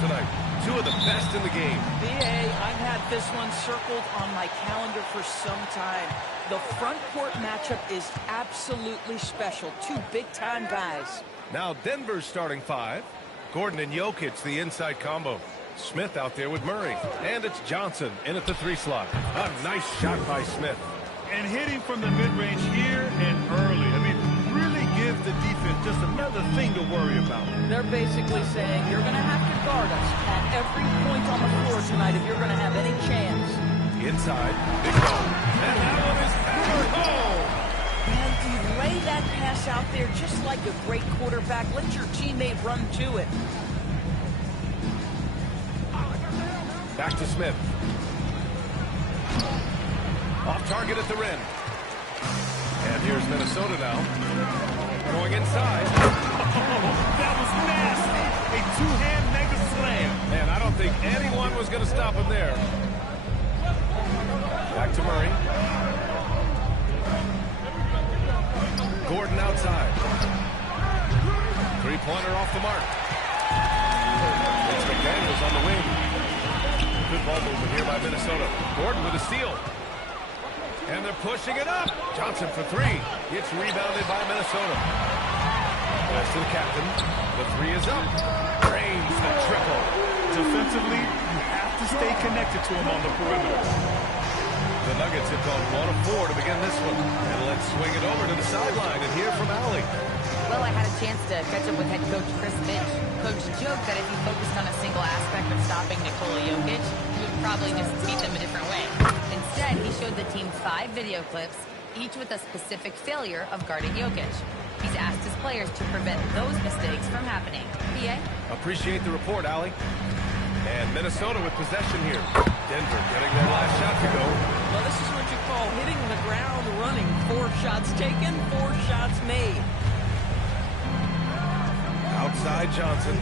tonight. Two of the best in the game. BA, I've had this one circled on my calendar for some time. The front court matchup is absolutely special. Two big-time guys. Now Denver's starting five. Gordon and Jokic, the inside combo. Smith out there with Murray. And it's Johnson in at the 3 slot. A nice shot by Smith. And hitting from the mid-range here and early. I mean, really gives the defense just another thing to worry about. They're basically saying you're going to have to guard us at every point on the floor tonight if you're going to have any chance. Inside, big ball. And that one is hammered home. And you lay that pass out there just like a great quarterback. Let your teammate run to it. Back to Smith. Off target at the rim. And here's Minnesota now. Going inside. That was nasty. A two-hand mega slam. Man, I don't think anyone was going to stop him there. Back to Murray. Gordon outside. Three-pointer off the mark. It's McDaniels on the wing. Good ball movement here by Minnesota. Gordon with a steal. And they're pushing it up. Johnson for 3. It's rebounded by Minnesota. Pass to the captain. The 3 is up. Drains the triple. Defensively, you have to stay connected to him on the perimeter. The Nuggets have gone 1 of 4 to begin this one. And let's swing it over to the sideline and hear from Allie. Well, I had a chance to catch up with head coach Chris Finch. Coach joked that if he focused on a single aspect of stopping Nikola Jokic, he would probably just beat them a different way. Instead, he showed the team 5 video clips, each with a specific failure of guarding Jokic. He's asked his players to prevent those mistakes from happening. PA? Appreciate the report, Allie. And Minnesota with possession here. Denver getting their last shot to go. Well, this is what you call hitting the ground running. 4 shots taken, 4 shots made. Outside Johnson.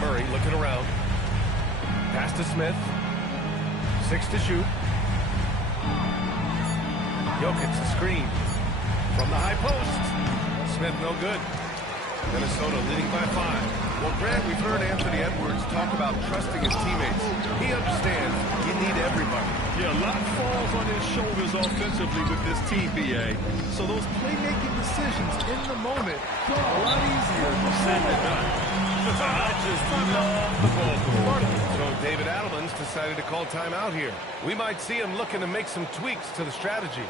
Murray looking around. Pass to Smith. 6 to shoot. Jokic the screen. From the high post. Smith no good. Minnesota leading by 5. Well, Grant, we've heard Anthony Edwards talk about trusting his teammates. He understands you need everybody. Yeah, a lot falls on his shoulders offensively with this team, BA. So those playmaking decisions in the moment are a lot easier said than done. I just love the ball. So David Adelman's decided to call timeout here. We might see him looking to make some tweaks to the strategy.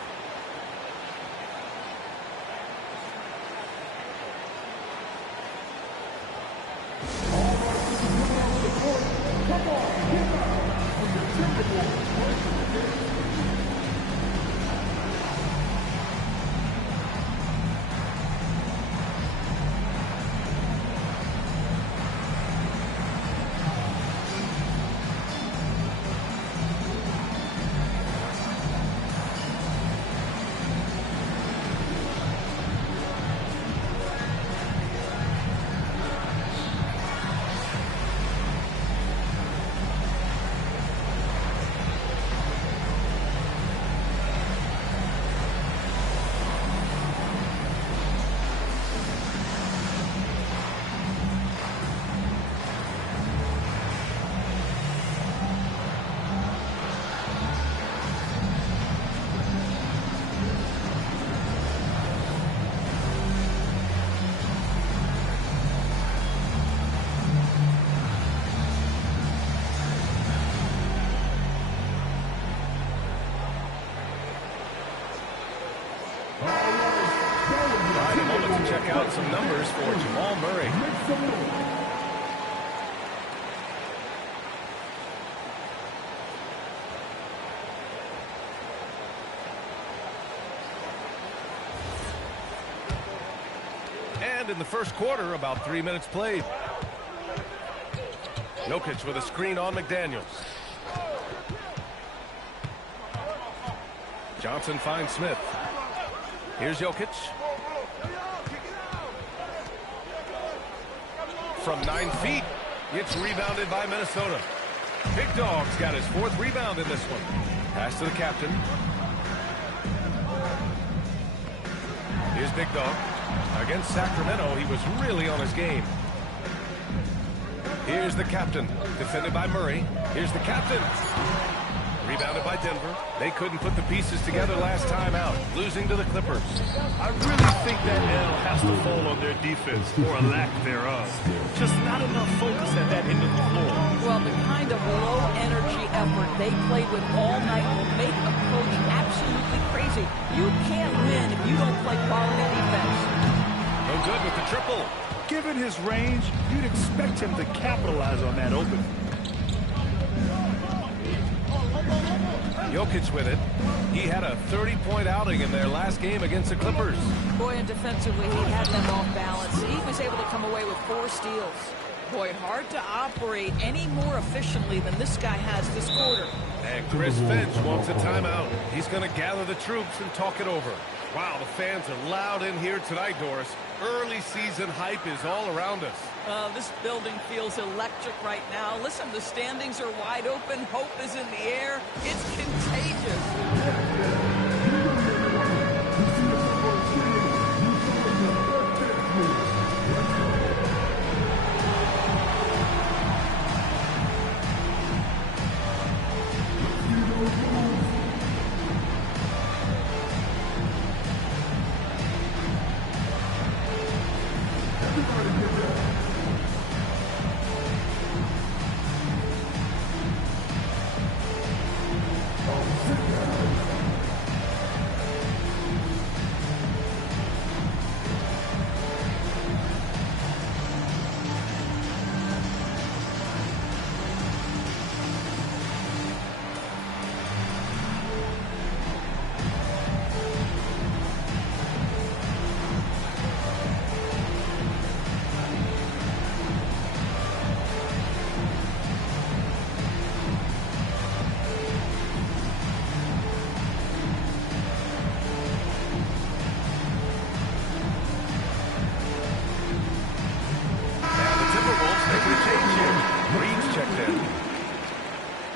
Check out some numbers for Jamal Murray. And in the first quarter, about 3 minutes played. Jokic with a screen on McDaniels. Johnson finds Smith. Here's Jokic. From 9 feet, it's rebounded by Minnesota. Big Dog's got his 4th rebound in this one. Pass to the captain. Here's Big Dog. Against Sacramento, he was really on his game. Here's the captain, defended by Murray. Here's the captain. Rebounded by Denver. They couldn't put the pieces together last time out, losing to the Clippers. I really think that L has to fall on their defense, or a lack thereof. Just not enough focus at that end of the floor. Well, the kind of low-energy effort they played with all night will make a coach absolutely crazy. You can't win if you don't play quality defense. No good with the triple. Given his range, you'd expect him to capitalize on that opening. Jokic with it. He had a 30-point outing in their last game against the Clippers. Boy, and defensively, he had them off balance. He was able to come away with 4 steals. Boy, hard to operate any more efficiently than this guy has this quarter. And Chris Finch wants a timeout. He's going to gather the troops and talk it over. Wow, the fans are loud in here tonight, Doris. Early season hype is all around us. This building feels electric right now. Listen, the standings are wide open. Hope is in the air. It's contagious.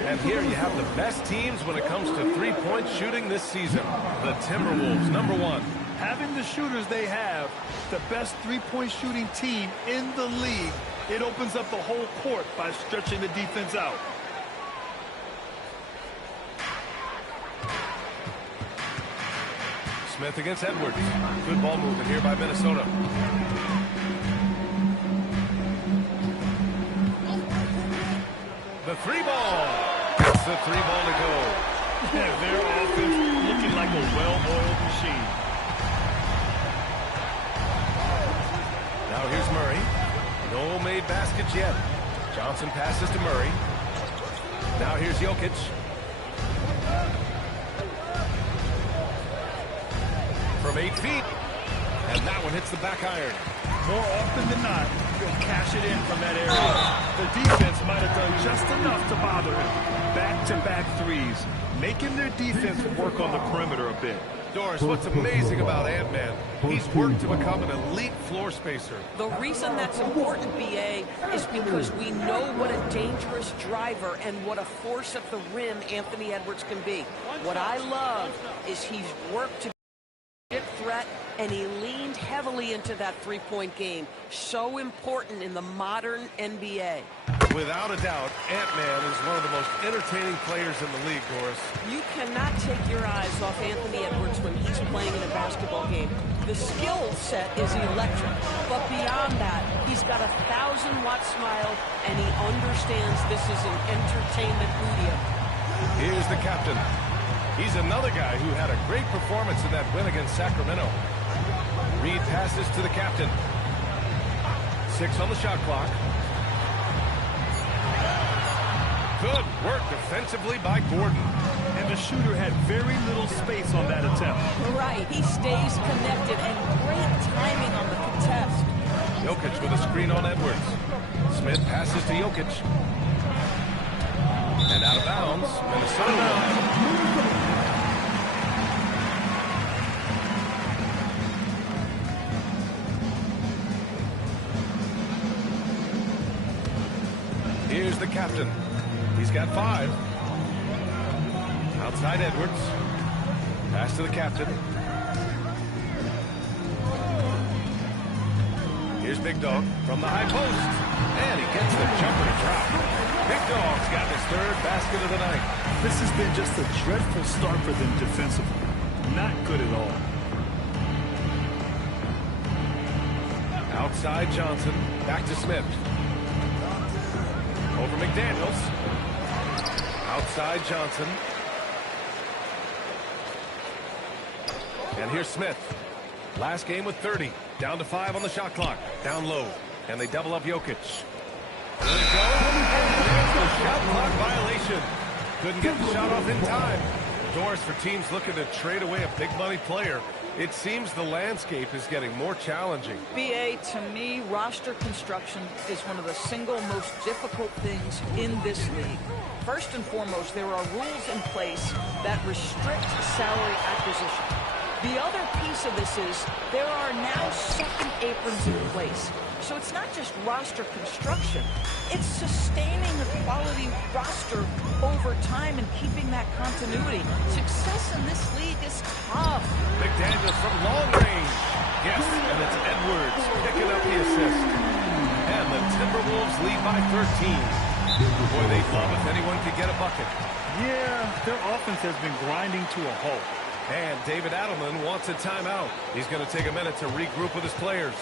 And here you have the best teams when it comes to three-point shooting this season. The Timberwolves, number 1. Having the shooters they have, the best three-point shooting team in the league, it opens up the whole court by stretching the defense out. Smith against Edwards. Good ball movement here by Minnesota. The 3-ball. That's the 3-ball to go. Yeah, their offense looking like a well-oiled machine. Now here's Murray. No made baskets yet. Johnson passes to Murray. Now here's Jokic. From 8 feet. And that one hits the back iron. More often than not, he'll cash it in from that area. The defense might have done just enough to bother him. Back-to-back threes, making their defense work on the perimeter a bit. Doris, what's amazing about Ant-Man, he's worked to become an elite floor spacer. The reason that's important, B.A., is because we know what a dangerous driver and what a force at the rim Anthony Edwards can be. What I love is he's worked to threat, and he leaned heavily into that three-point game. So important in the modern NBA. Without a doubt, Ant-Man is one of the most entertaining players in the league, Doris. You cannot take your eyes off Anthony Edwards when he's playing in a basketball game. The skill set is electric, but beyond that, he's got a 1,000-watt smile, and he understands this is an entertainment medium. Here's the captain. He's another guy who had a great performance in that win against Sacramento. Reed passes to the captain. 6 on the shot clock. Good work defensively by Gordon. And the shooter had very little space on that attempt. Right, he stays connected, and great timing on the contest. Jokic with a screen on Edwards. Smith passes to Jokic. And out of bounds, Minnesota. Here's the captain. He's got 5. Outside Edwards. Pass to the captain. Here's Big Dog from the high post. And he gets the jumper to drop. Big Dog's got his third basket of the night. This has been just a dreadful start for them defensively. Not good at all. Outside Johnson. Back to Smith. Over McDaniels. Outside Johnson. And here's Smith. Last game with 30. Down to 5 on the shot clock. Down low. And they double up Jokic. Let it go. There's the shot clock violation. Couldn't get the shot off in time. Doors for teams looking to trade away a big money player. It seems the landscape is getting more challenging. BA, to me, roster construction is one of the single most difficult things in this league. First and foremost, there are rules in place that restrict salary acquisition. The other piece of this is there are now second aprons in place. So it's not just roster construction, it's sustaining a quality roster over time and keeping that continuity. Success in this league is tough. McDaniels from long range. Yes, and it's Edwards picking up the assist. And the Timberwolves lead by 13. Boy, they'd love if anyone could get a bucket. Yeah, their offense has been grinding to a halt. And David Adelman wants a timeout. He's going to take a minute to regroup with his players.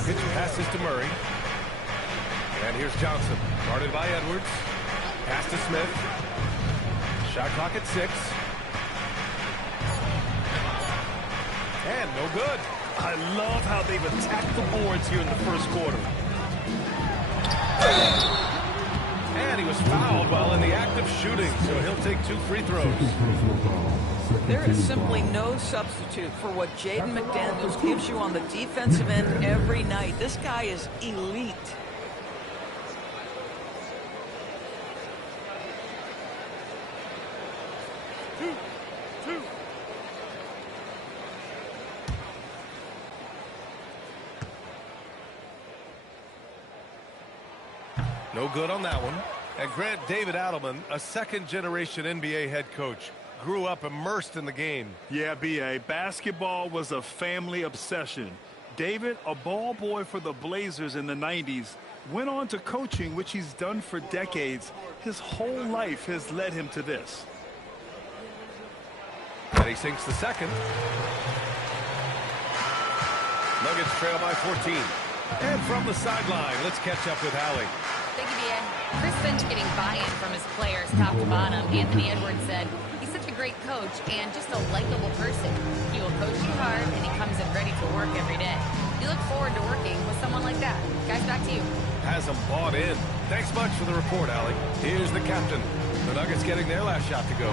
Jokic passes to Murray. And here's Johnson, guarded by Edwards. Pass to Smith. Shot clock at 6. And no good. I love how they've attacked the boards here in the first quarter. And he was fouled while in the act of shooting, so he'll take 2 free throws. There is simply no substitute for what Jaden McDaniels gives you on the defensive end every night. This guy is elite. No good on that one. And Grant, David Adelman, a second-generation NBA head coach, grew up immersed in the game. Yeah, B.A., basketball was a family obsession. David, a ball boy for the Blazers in the 90s, went on to coaching, which he's done for decades. His whole life has led him to this. And he sinks the second. Nuggets trail by 14. And from the sideline, let's catch up with Allie. Thank you, BA. Chris Finch getting buy-in from his players top to bottom. Anthony Edwards said, he's such a great coach and just a likable person. He will coach you hard and he comes in ready to work every day. You look forward to working with someone like that. Guys, back to you. Has them bought in. Thanks much for the report, Allie. Here's the captain. The Nuggets getting their last shot to go.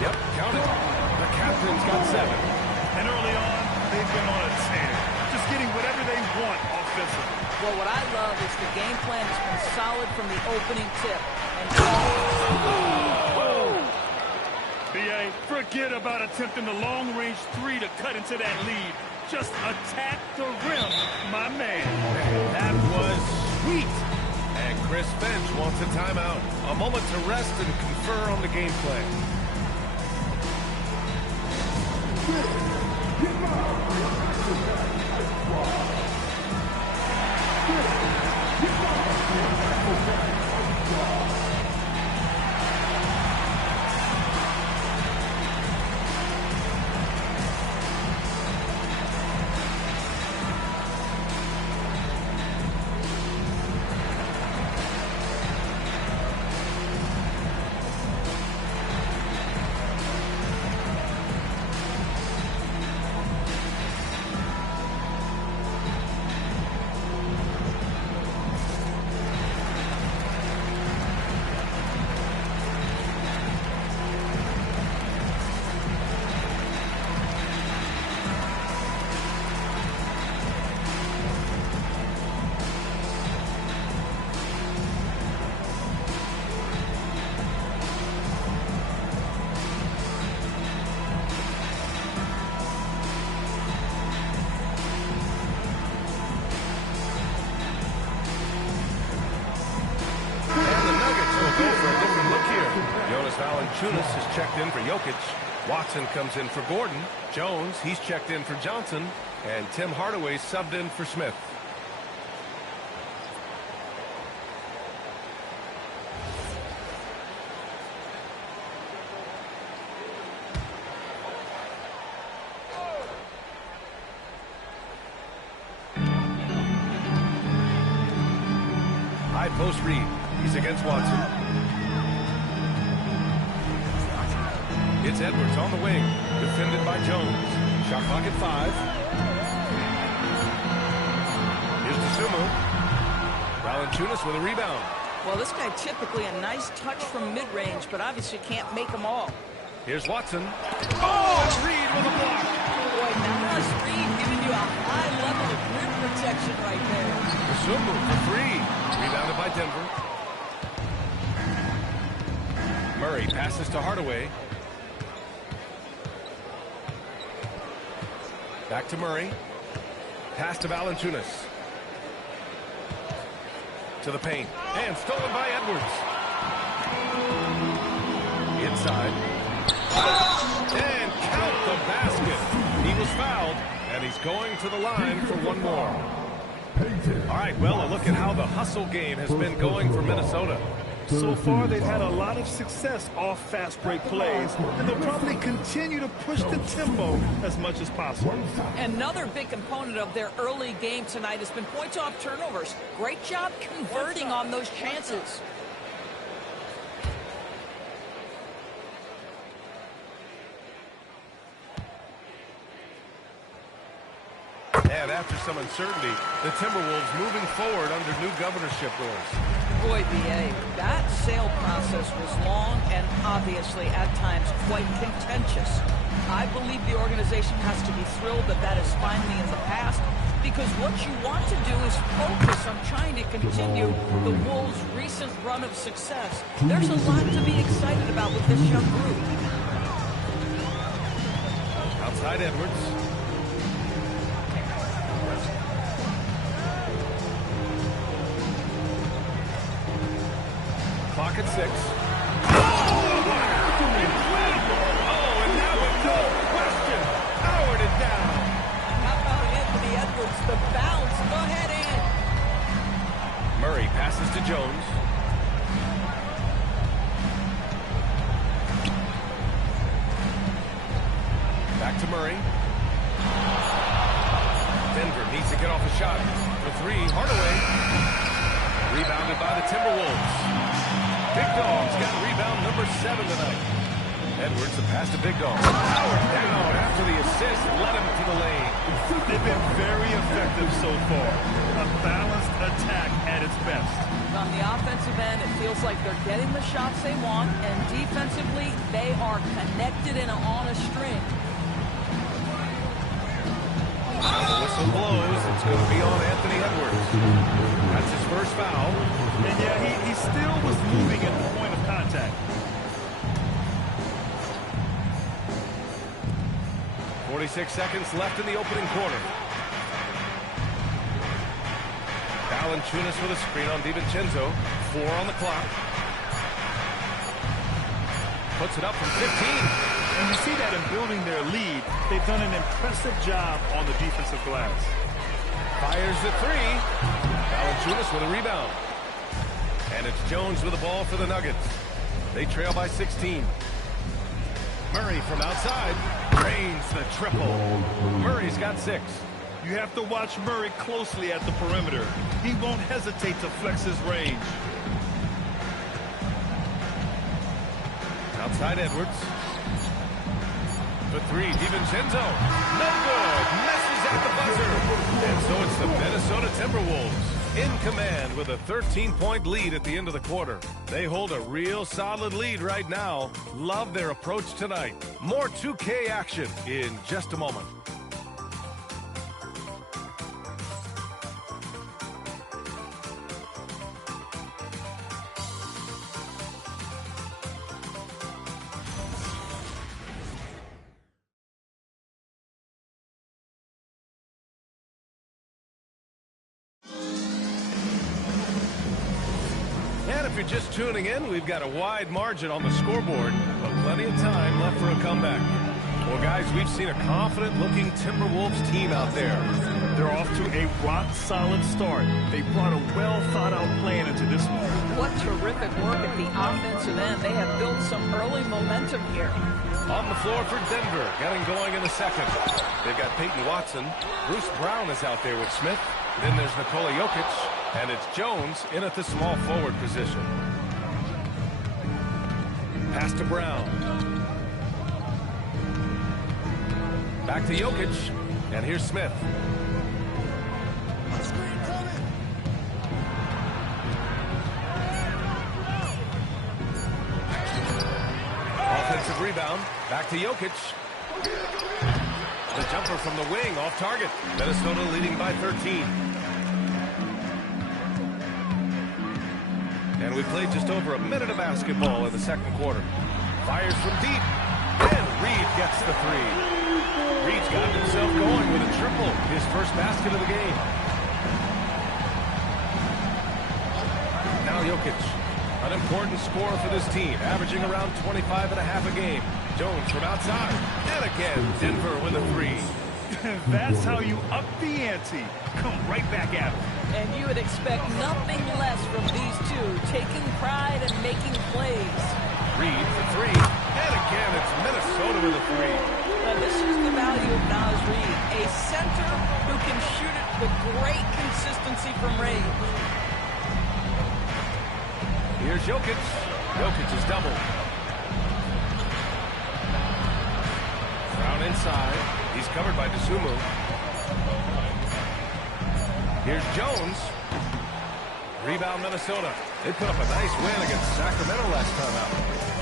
Yep, count it. The captain's got 7. And early on, they've been on a tear. Just getting whatever they want offensively. Well, what I love is the game plan has been solid from the opening tip. And BA. Forget about attempting the long-range three to cut into that lead. Just attack the rim, my man. That was sweet. And Chris Finch wants a timeout. A moment to rest and confer on the game plan. Valanciunas has checked in for Jokic. Watson comes in for Gordon. Jones, he's checked in for Johnson. And Tim Hardaway subbed in for Smith. High post read. He's against Watson. It's Edwards on the wing, defended by Jones. Shot clock at 5. Here's Dosunmu. Valanciunas with a rebound. Well, this guy typically a nice touch from mid-range, but obviously can't make them all. Here's Watson. Oh, it's Reed with a block. Boy, now that's Reed giving you a high level of rim protection right there. Dosunmu for 3. Rebounded by Denver. Murray passes to Hardaway. Back to Murray. Pass to Valanciunas. To the paint. And stolen by Edwards. Inside. And count the basket. He was fouled. And he's going to the line for one more. All right, well, a look at how the hustle game has been going for Minnesota. So far, they've had a lot of success off fast break plays, and they'll probably continue to push the tempo as much as possible. Another big component of their early game tonight has been points off turnovers. Great job converting on those chances. And after some uncertainty, the Timberwolves moving forward under new governorship rules. Boy, B.A., that sale process was long and obviously at times quite contentious. I believe the organization has to be thrilled that that is finally in the past, because what you want to do is focus on trying to continue the Wolves' recent run of success. There's a lot to be excited about with this young group. Outside Edwards. Clock at 6. And now with no question, powered it down. How about Anthony Edwards, the bounce? Go ahead, Ant. Murray passes to Jones. Back to Murray. Denver needs to get off a shot. For 3, Hardaway. Rebounded by the Timberwolves. Big Dog's got rebound number 7 tonight. Edwards, the pass to Big Dog. Powered down after the assist, led him to the lane. They've been very effective so far. A balanced attack at its best. On the offensive end, it feels like they're getting the shots they want, and defensively, they are connected and on a string. Now the whistle blows. It's going to be on Anthony Edwards. That's his first foul. And yeah, he still was moving at the point of contact. 46 seconds left in the opening quarter. Valanciunas with a screen on DiVincenzo. 4 on the clock. Puts it up from 15. And you see that in building their lead, they've done an impressive job on the defensive glass. Fires the 3. Valanciunas with a rebound. And it's Jones with the ball for the Nuggets. They trail by 16. Murray from outside drains the triple. Murray's got 6. You have to watch Murray closely at the perimeter. He won't hesitate to flex his range. Outside Edwards. For 3, DiVincenzo. No good. Messes at the buzzer. And so it's the Minnesota Timberwolves in command with a 13-point lead at the end of the quarter. They hold a real solid lead right now. Love their approach tonight. More 2K action in just a moment. And if you're just tuning in, we've got a wide margin on the scoreboard, but plenty of time left for a comeback. Well, guys, we've seen a confident-looking Timberwolves team out there. They're off to a rock-solid start. They brought a well-thought-out plan into this one. What terrific work at the offensive end. They have built some early momentum here. On the floor for Denver, getting going in the second. They've got Peyton Watson. Bruce Brown is out there with Smith. Then there's Nikola Jokic, and it's Jones in at the small forward position. Pass to Brown. Back to Jokic, and here's Smith. Offensive rebound, back to Jokic. The jumper from the wing, off target. Minnesota leading by 13. And we played just over a minute of basketball in the second quarter. Fires from deep, and Reed gets the 3. Reed's got himself going with a triple, his first basket of the game. Now Jokic, an important scorer for this team, averaging around 25 and a half a game. Jones from outside, and again, Denver with a 3. That's how you up the ante. Come right back at them. And you would expect nothing less from these two, taking pride and making plays. Reed for 3, and again, it's Minnesota with a 3. Now, this is the value of Naz Reid, a center who can shoot it with great consistency from range. Here's Jokic. Jokic is doubled. Brown inside. He's covered by Dosunmu. Here's Jones. Rebound Minnesota. They put up a nice win against Sacramento last time out.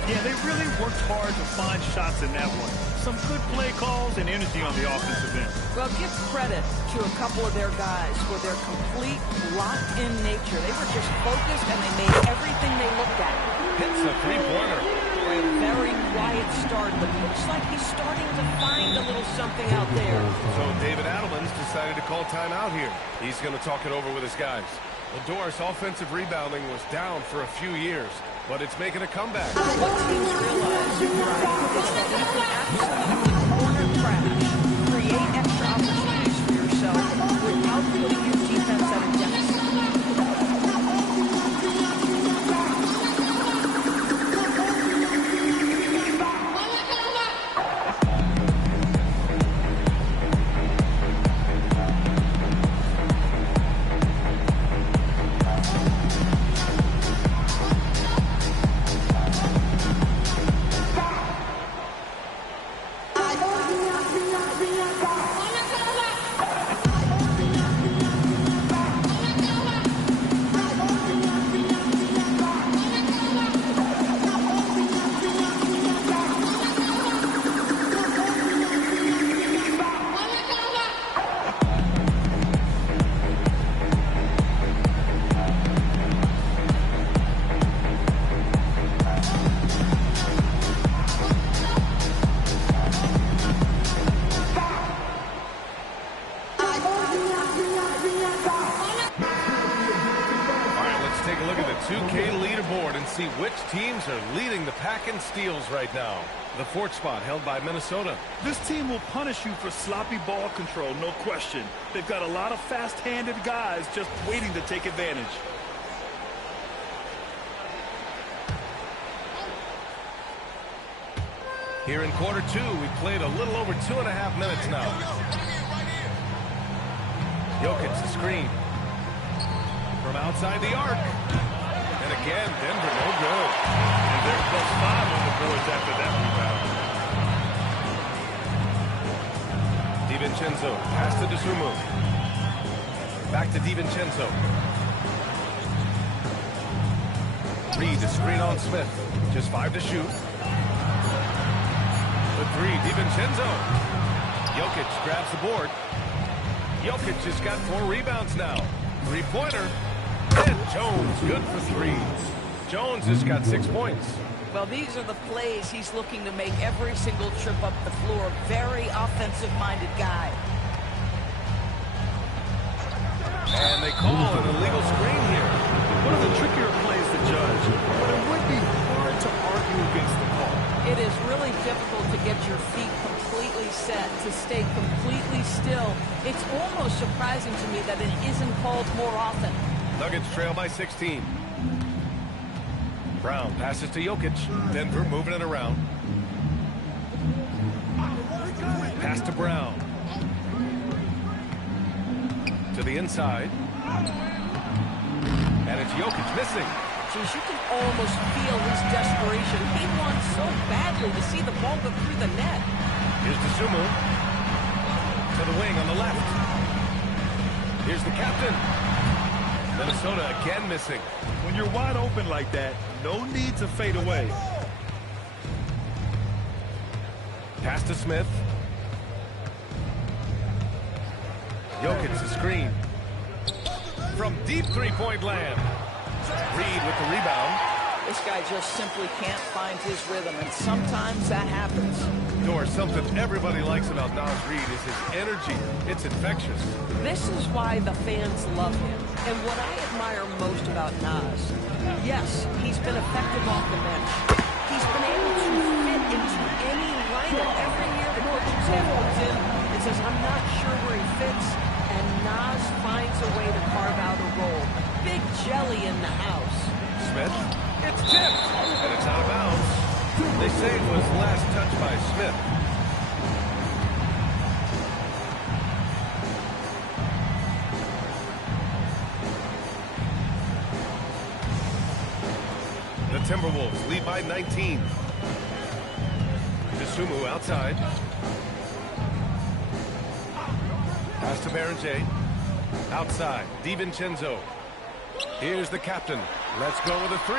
Yeah, they really worked hard to find shots in that one. Some good play calls and energy on the offensive end. Well, give credit to a couple of their guys for their complete locked-in nature. They were just focused and they made everything they looked at. Hits the three-pointer. A very quiet start, but looks like he's starting to find a little something out there. So David Adelman's decided to call timeout here. He's going to talk it over with his guys. Well, Doris, offensive rebounding was down for a few years, but it's making a comeback. What teams realize, right, is that you can absolutely corner crash, create extra opportunities for yourself without putting your defense at a deficit. Which teams are leading the pack in steals right now? The fourth spot held by Minnesota. This team will punish you for sloppy ball control, no question. They've got a lot of fast-handed guys just waiting to take advantage. Here in quarter two, we played a little over 2.5 minutes now. Jokic the screen. From outside the arc. And again, Denver no good. And they're +5 on the boards after that rebound. DiVincenzo, pass to Dosunmu. Back to DiVincenzo. Reed, the screen on Smith. Just 5 to shoot. The 3, DiVincenzo. Jokic grabs the board. Jokic has got 4 rebounds now. 3-pointer. And Jones, good for 3. Jones has got 6 points. Well, these are the plays he's looking to make every single trip up the floor. Very offensive-minded guy. And they call an illegal screen here. One of the trickier plays to judge, but it would be hard to argue against the call. It is really difficult to get your feet completely set, to stay completely still. It's almost surprising to me that it isn't called more often. Nuggets trail by 16. Brown passes to Jokic. Denver moving it around. Pass to Brown. To the inside. And it's Jokic missing. Geez, you can almost feel his desperation. He wants so badly to see the ball go through the net. Here's Dosunmu. To the wing on the left. Here's the captain. Minnesota again missing. When you're wide open like that, no need to fade away. Pass to Smith. Jokic the screen. From deep three-point land. Reed with the rebound. This guy just simply can't find his rhythm, and sometimes that happens. Something everybody likes about Naz Reid is his energy. It's infectious. This is why the fans love him. And what I admire most about Naz, yes, he's been effective off the bench. He's been able to fit into any lineup. Every year the coaching staff comes in and says, I'm not sure where he fits, and Naz finds a way to carve out a role. Big jelly in the house. Smith, it's tipped, and it's out of bounds. They say it was last touched by Smith. The Timberwolves lead by 19. Dosunmu outside. Pass to Berenger. Outside, DiVincenzo. Here's the captain. Let's go with a 3.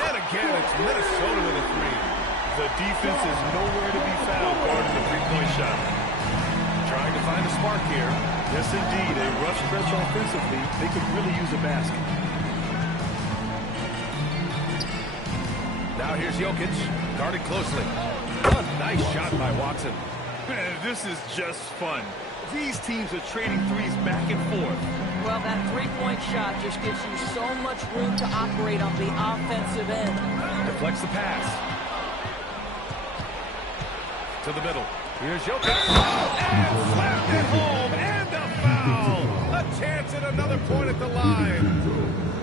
And again, it's Minnesota with a 3. The defense is nowhere to be found guarding the three-point shot. Trying to find a spark here. Yes, indeed. A rough stretch offensively. They could really use a basket. Now here's Jokic, guarded closely. A nice shot by Watson. Man, this is just fun. These teams are trading threes back and forth. Well, that three-point shot just gives you so much room to operate on the offensive end. Deflects the pass. To the middle. Here's Jokic. And slapped it home. And a foul. A chance at another point at the line.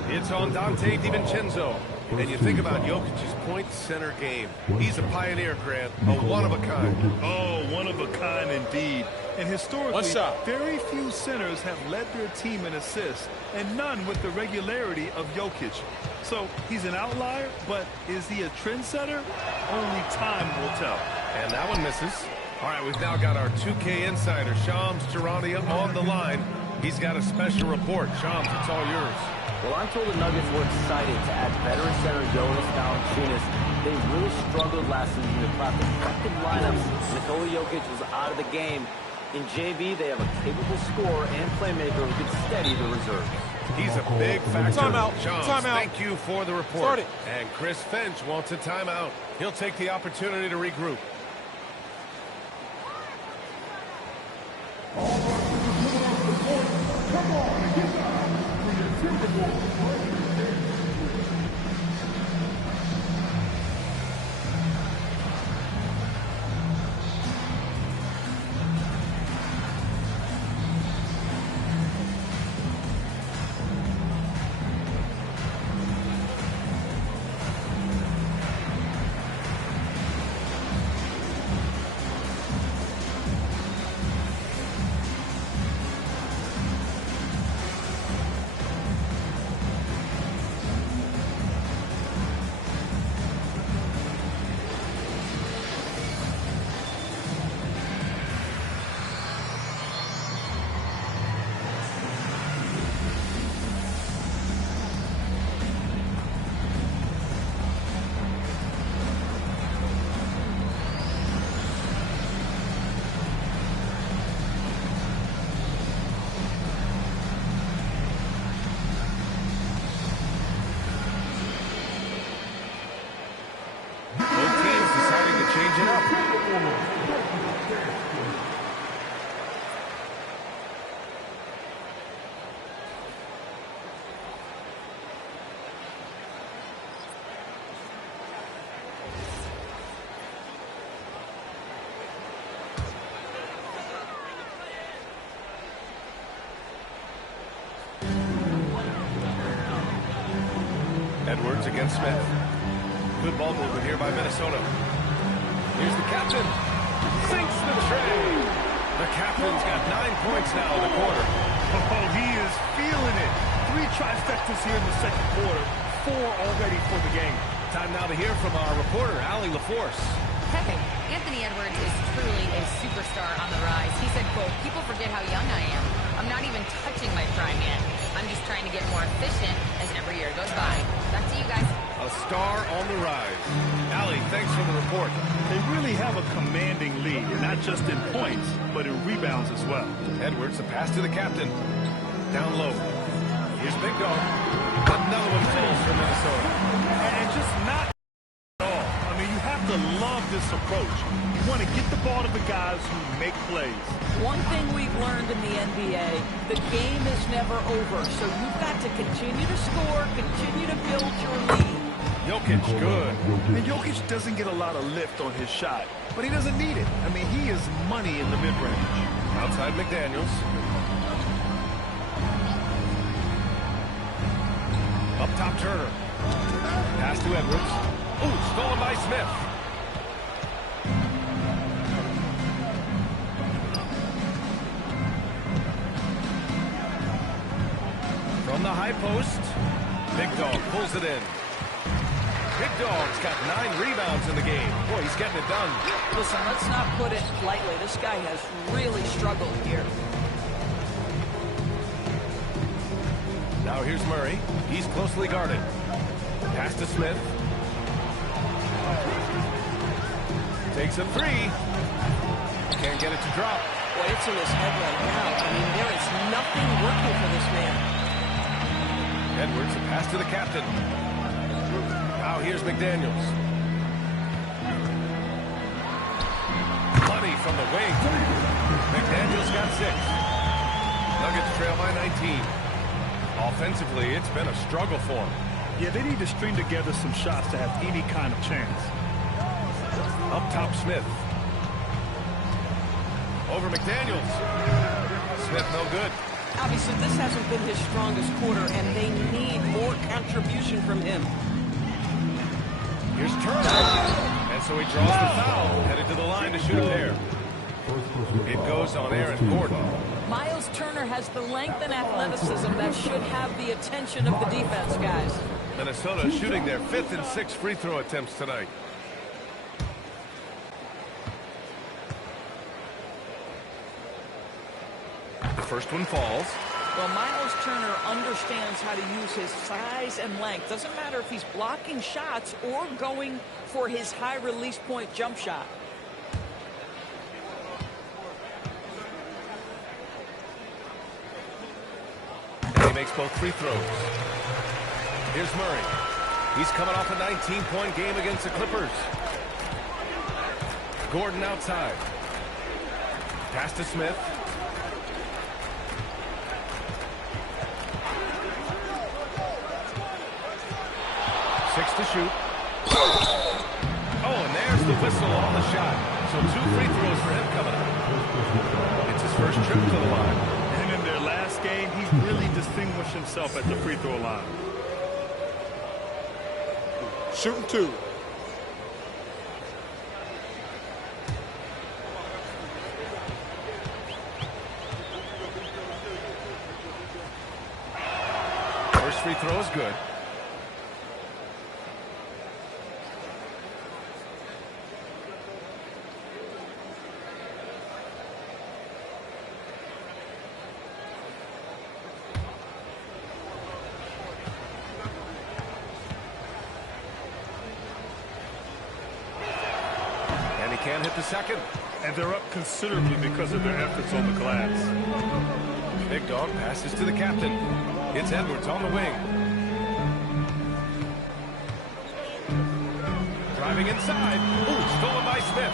It's on Donte DiVincenzo. And you think about Jokic's point center game. He's a pioneer, Grant. A one-of-a-kind. Oh, one of a kind indeed. And historically, very few centers have led their team in assists, and none with the regularity of Jokic. So he's an outlier, but is he a trendsetter? Only time will tell. And that one misses. All right, we've now got our 2K insider, Shams Charania, on the line. He's got a special report. Shams, it's all yours. Well, I'm told the Nuggets were excited to add veteran center Jonas Valanciunas. They really struggled last season to craft effective lineups. Nikola Jokic was out of the game. In JV, they have a capable scorer and playmaker who can steady the reserves. He's a big factor. Timeout. Shams, Timeout. thank you for the report. Start it. And Chris Finch wants a timeout. He'll take the opportunity to regroup. change it up. Edwards against Smith. Good ball movement here by Minnesota. Here's the captain. Sinks the tray. The captain's got 9 points now in the quarter. Oh, he is feeling it. 3 trifectas here in the second quarter. 4 already for the game. Time now to hear from our reporter, Allie LaForce. Hey, Anthony Edwards is truly a superstar on the rise. He said, quote, "People forget how young I am. I'm not even touching my prime yet. I'm just trying to get more efficient as every year goes by." Back to you guys. A star on the rise. Allie, thanks for the report. They really have a commanding lead, and not just in points, but in rebounds as well. Edwards, the pass to the captain. Down low. Here's Big Dog. Another one falls for Minnesota. And just not at all. I mean, you have to love this approach. You want to get the ball to the guys who make plays. One thing we've learned in the NBA, the game is never over, so you've got to continue to score, continue to build your lead. Jokic, good. And Jokic doesn't get a lot of lift on his shot, but he doesn't need it. I mean, he is money in the mid-range. Outside McDaniels. Up top Turner. Pass to Edwards. Ooh, stolen by Smith. From the high post, Big Dog pulls it in. Big Dog's got 9 rebounds in the game. Boy, he's getting it done. Listen, let's not put it lightly. This guy has really struggled here. Now here's Murray. He's closely guarded. Pass to Smith. Takes a 3. Can't get it to drop. Boy, it's in his head right now. I mean, there is nothing working for this man. Edwards, a pass to the captain. Now here's McDaniels. Money from the wing. McDaniels got 6. Nuggets trail by 19. Offensively, it's been a struggle for them. Yeah, they need to string together some shots to have any kind of chance. Up top, Smith. Over McDaniels. Smith, no good. Obviously, this hasn't been his strongest quarter, and they need more contribution from him. Here's Turner. And so he draws the foul, headed to the line to shoot a pair. It goes on Aaron Gordon. Miles Turner has the length and athleticism that should have the attention of the defense, guys. Minnesota shooting their 5th and 6th free throw attempts tonight. The first one falls. Well, Miles Turner understands how to use his size and length. Doesn't matter if he's blocking shots or going for his high release point jump shot. And he makes both free throws. Here's Murray. He's coming off a 19-point game against the Clippers. Gordon outside. Pass to Smith. Six to shoot. Oh, and there's the whistle on the shot. So 2 free throws for him coming up. It's his first trip to the line. And in their last game, he really distinguished himself at the free throw line. Shooting 2. First free throw is good. Can't hit the second. And they're up considerably because of their efforts on the glass. Big Dog passes to the captain. It's Edwards on the wing. Driving driving inside. Ooh, stolen by Smith.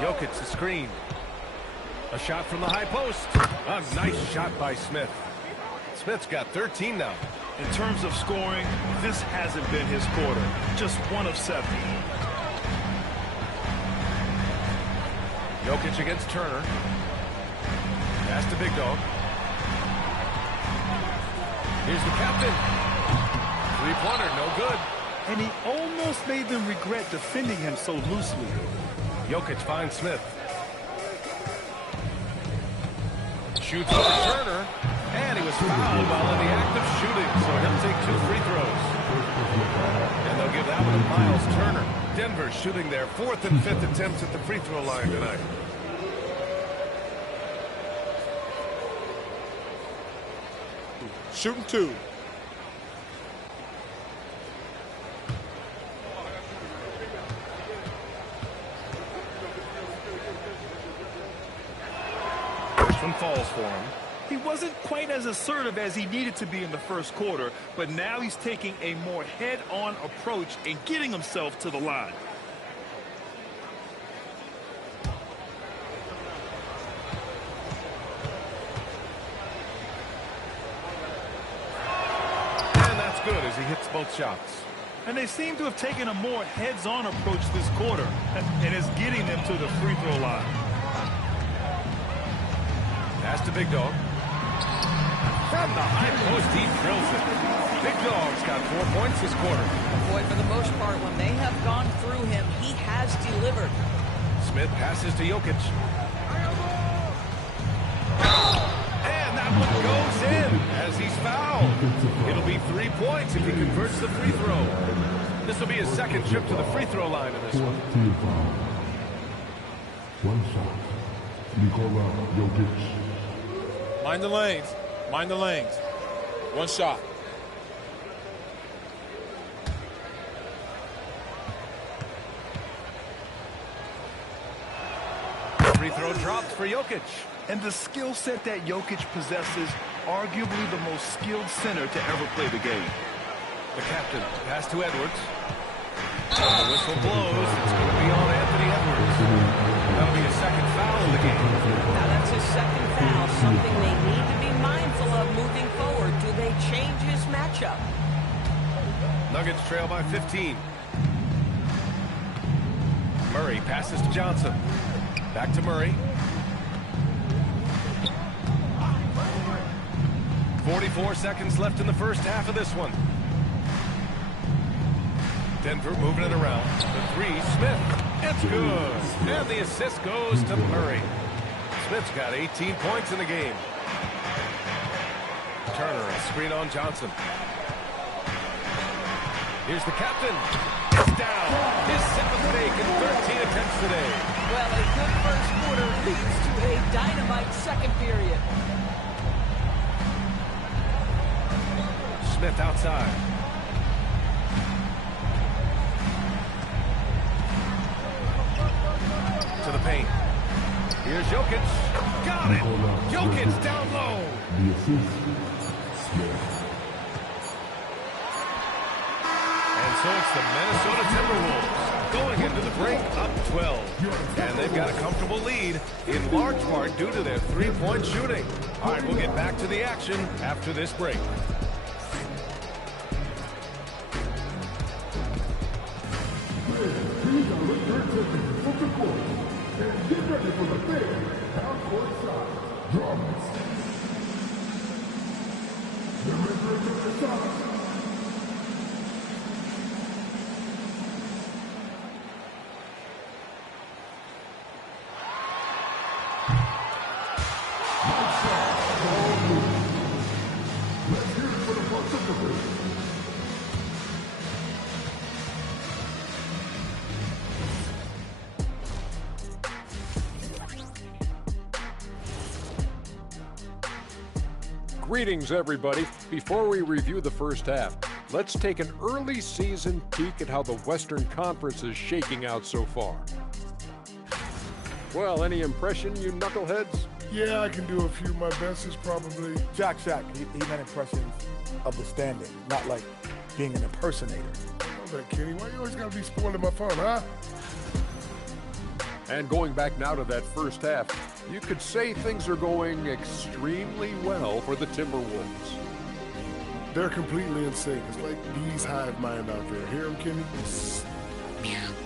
Jokic the screen. A shot from the high post. A nice shot by Smith. Smith's got 13 now. In terms of scoring, this hasn't been his quarter. Just 1 of 7. Jokic against Turner. Pass to Big Dog. Here's the captain. Three-pointer, no good. And he almost made them regret defending him so loosely. Jokic finds Smith. Shoots over Turner. And he was fouled while in the act of shooting, so he'll take 2 free throws. And they'll give that one to Miles Turner. Denver shooting their 4th and 5th attempts at the free throw line tonight. Shooting 2. First one falls for him. He wasn't quite as assertive as he needed to be in the first quarter, but now he's taking a more head-on approach and getting himself to the line. And that's good as he hits both shots. And they seem to have taken a more heads-on approach this quarter, and it's getting them to the free throw line. Pass to Big Dog. From the high post, he drills it. Big Dog's got 4 points this quarter. Boy, for the most part, when they have gone through him, he has delivered. Smith passes to Jokic. And that one goes in as he's fouled. It'll be 3 points if he converts the free throw. This will be his second trip to the free throw line in this one. One shot. Nikola Jokic. Mind the lanes. Mind the lanes. 1 shot. Free throw dropped for Jokic. And the skill set that Jokic possesses, arguably the most skilled center to ever play the game. The captain, pass to Edwards. The whistle blows. It's going to be on Anthony Edwards. That'll be a second foul in the game. Now that's his second foul, something they need to be mindful of moving forward. Do they change his matchup? Nuggets trail by 15. Murray passes to Johnson. Back to Murray. 44 seconds left in the first half of this one. Denver moving it around. The 3, Smith. It's good. And the assist goes to Murray. Smith's got 18 points in the game. Turner, a screen on Johnson. Here's the captain. It's down. His 7th make in 13 attempts today. Well, a good first quarter leads to a dynamite second period. Smith outside. To the paint. Here's Jokic. Got it. Jokic down low. The assist. Smith. And so it's the Minnesota Timberwolves going into the break up 12. And they've got a comfortable lead in large part due to their 3-point shooting. All right, we'll get back to the action after this break. Get ready for the big half-court shot. Drums. The rhythm of the shot. Let's hear it for the participants. Greetings, everybody. Before we review the first half, let's take an early season peek at how the Western Conference is shaking out so far. Well, any impression, you knuckleheads? Yeah, I can do a few. My best is probably... Shaq. He meant impressions of the standing, not like being an impersonator. Oh, that Kenny. Why you always gotta be spoiling my fun, huh? And going back now to that first half, you could say things are going extremely well for the Timberwolves. They're completely in sync. It's like bees hive mind out there. Hear him, Kenny?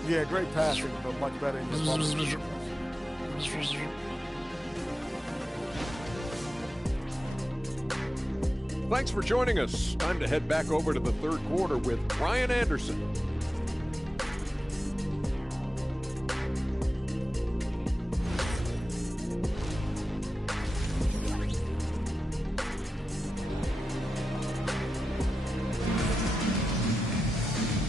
Yeah, great passing, but much better in your bubble. Thanks for joining us. Time to head back over to the third quarter with Ryan Anderson.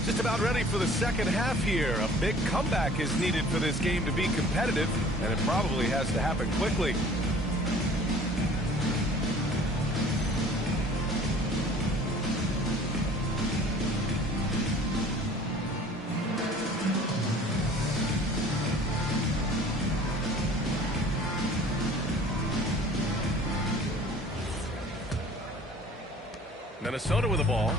Just about ready for the second half here. A big comeback is needed for this game to be competitive, and it probably has to happen quickly. Minnesota with the ball.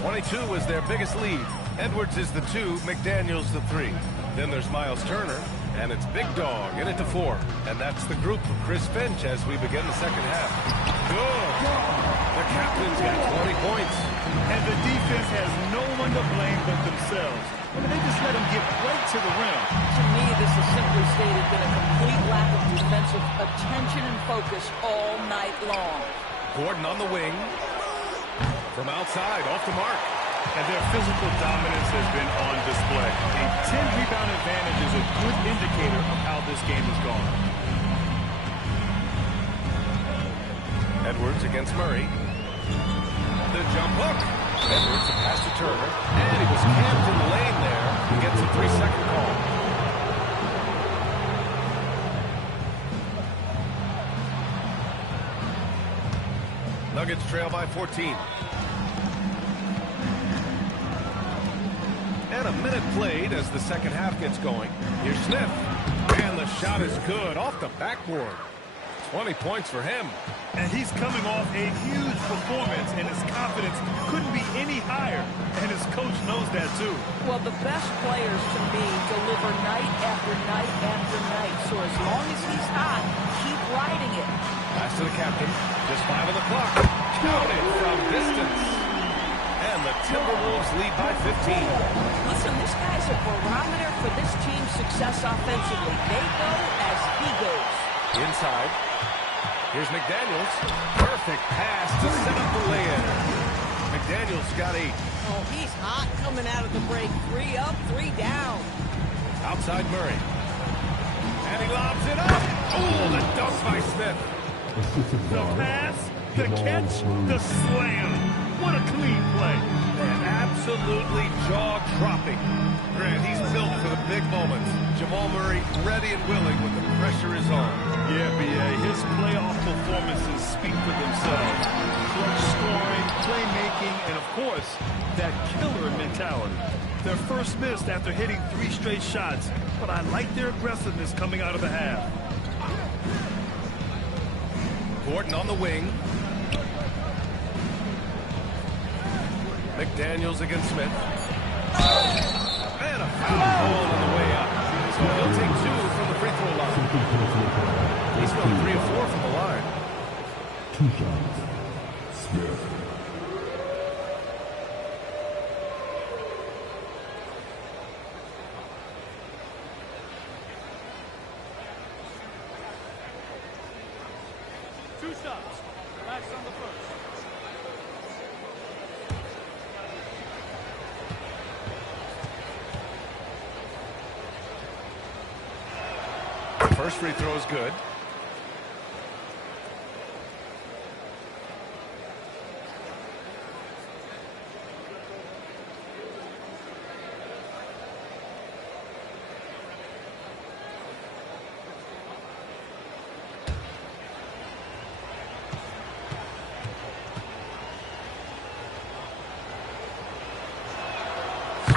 22 was their biggest lead. Edwards is the 2, McDaniels the 3. Then there's Miles Turner, and it's Big Dog in it to 4. And that's the group for Chris Finch as we begin the second half. Good. The captain's got 20 points. And the defense has no one to blame but themselves. I mean, they just let him get right to the rim. To me, this is simply stated been a complete lack of defensive attention and focus all night long. Gordon on the wing. From outside, off the mark. And their physical dominance has been on display. A 10-rebound advantage is a good indicator of how this game has gone. Edwards against Murray. The jump hook. Edwards, a pass to Turner. And he was camped in the lane there. He gets a 3-second call. Nuggets trail by 14. And a minute played as the second half gets going. Here's Smith. And the shot is good off the backboard. 20 points for him. And he's coming off a huge performance, and his confidence couldn't be any higher. And his coach knows that, too. Well, the best players, to me, deliver night after night after night. So as long as he's hot, keep riding it. Pass to the captain. Just 5 on the clock. Counted from distance. And the Timberwolves lead by 15. Listen, this guy's a barometer for this team's success offensively. They go as he goes. Inside. Here's McDaniels. Perfect pass to set up the lay-in. McDaniels got 8. Oh, he's hot coming out of the break. 3 up, 3 down. Outside Murray. And he lobs it up. Oh, the dunk by Smith. The pass, the catch, the slam. What a clean play. And absolutely jaw-dropping. Grant, he's built for the big moments. Jamal Murray ready and willing when the pressure is on. Yeah, B.A., his playoff performances speak for themselves. Clutch scoring, playmaking, and of course, that killer mentality. Their first missed after hitting 3 straight shots, but I like their aggressiveness coming out of the half. Gordon on the wing. McDaniels against Smith. And a foul call on the way up. So he'll take 2 from the free throw line. He's going 3 of 4 from the line. 2 shots. Smith. First free throw is good.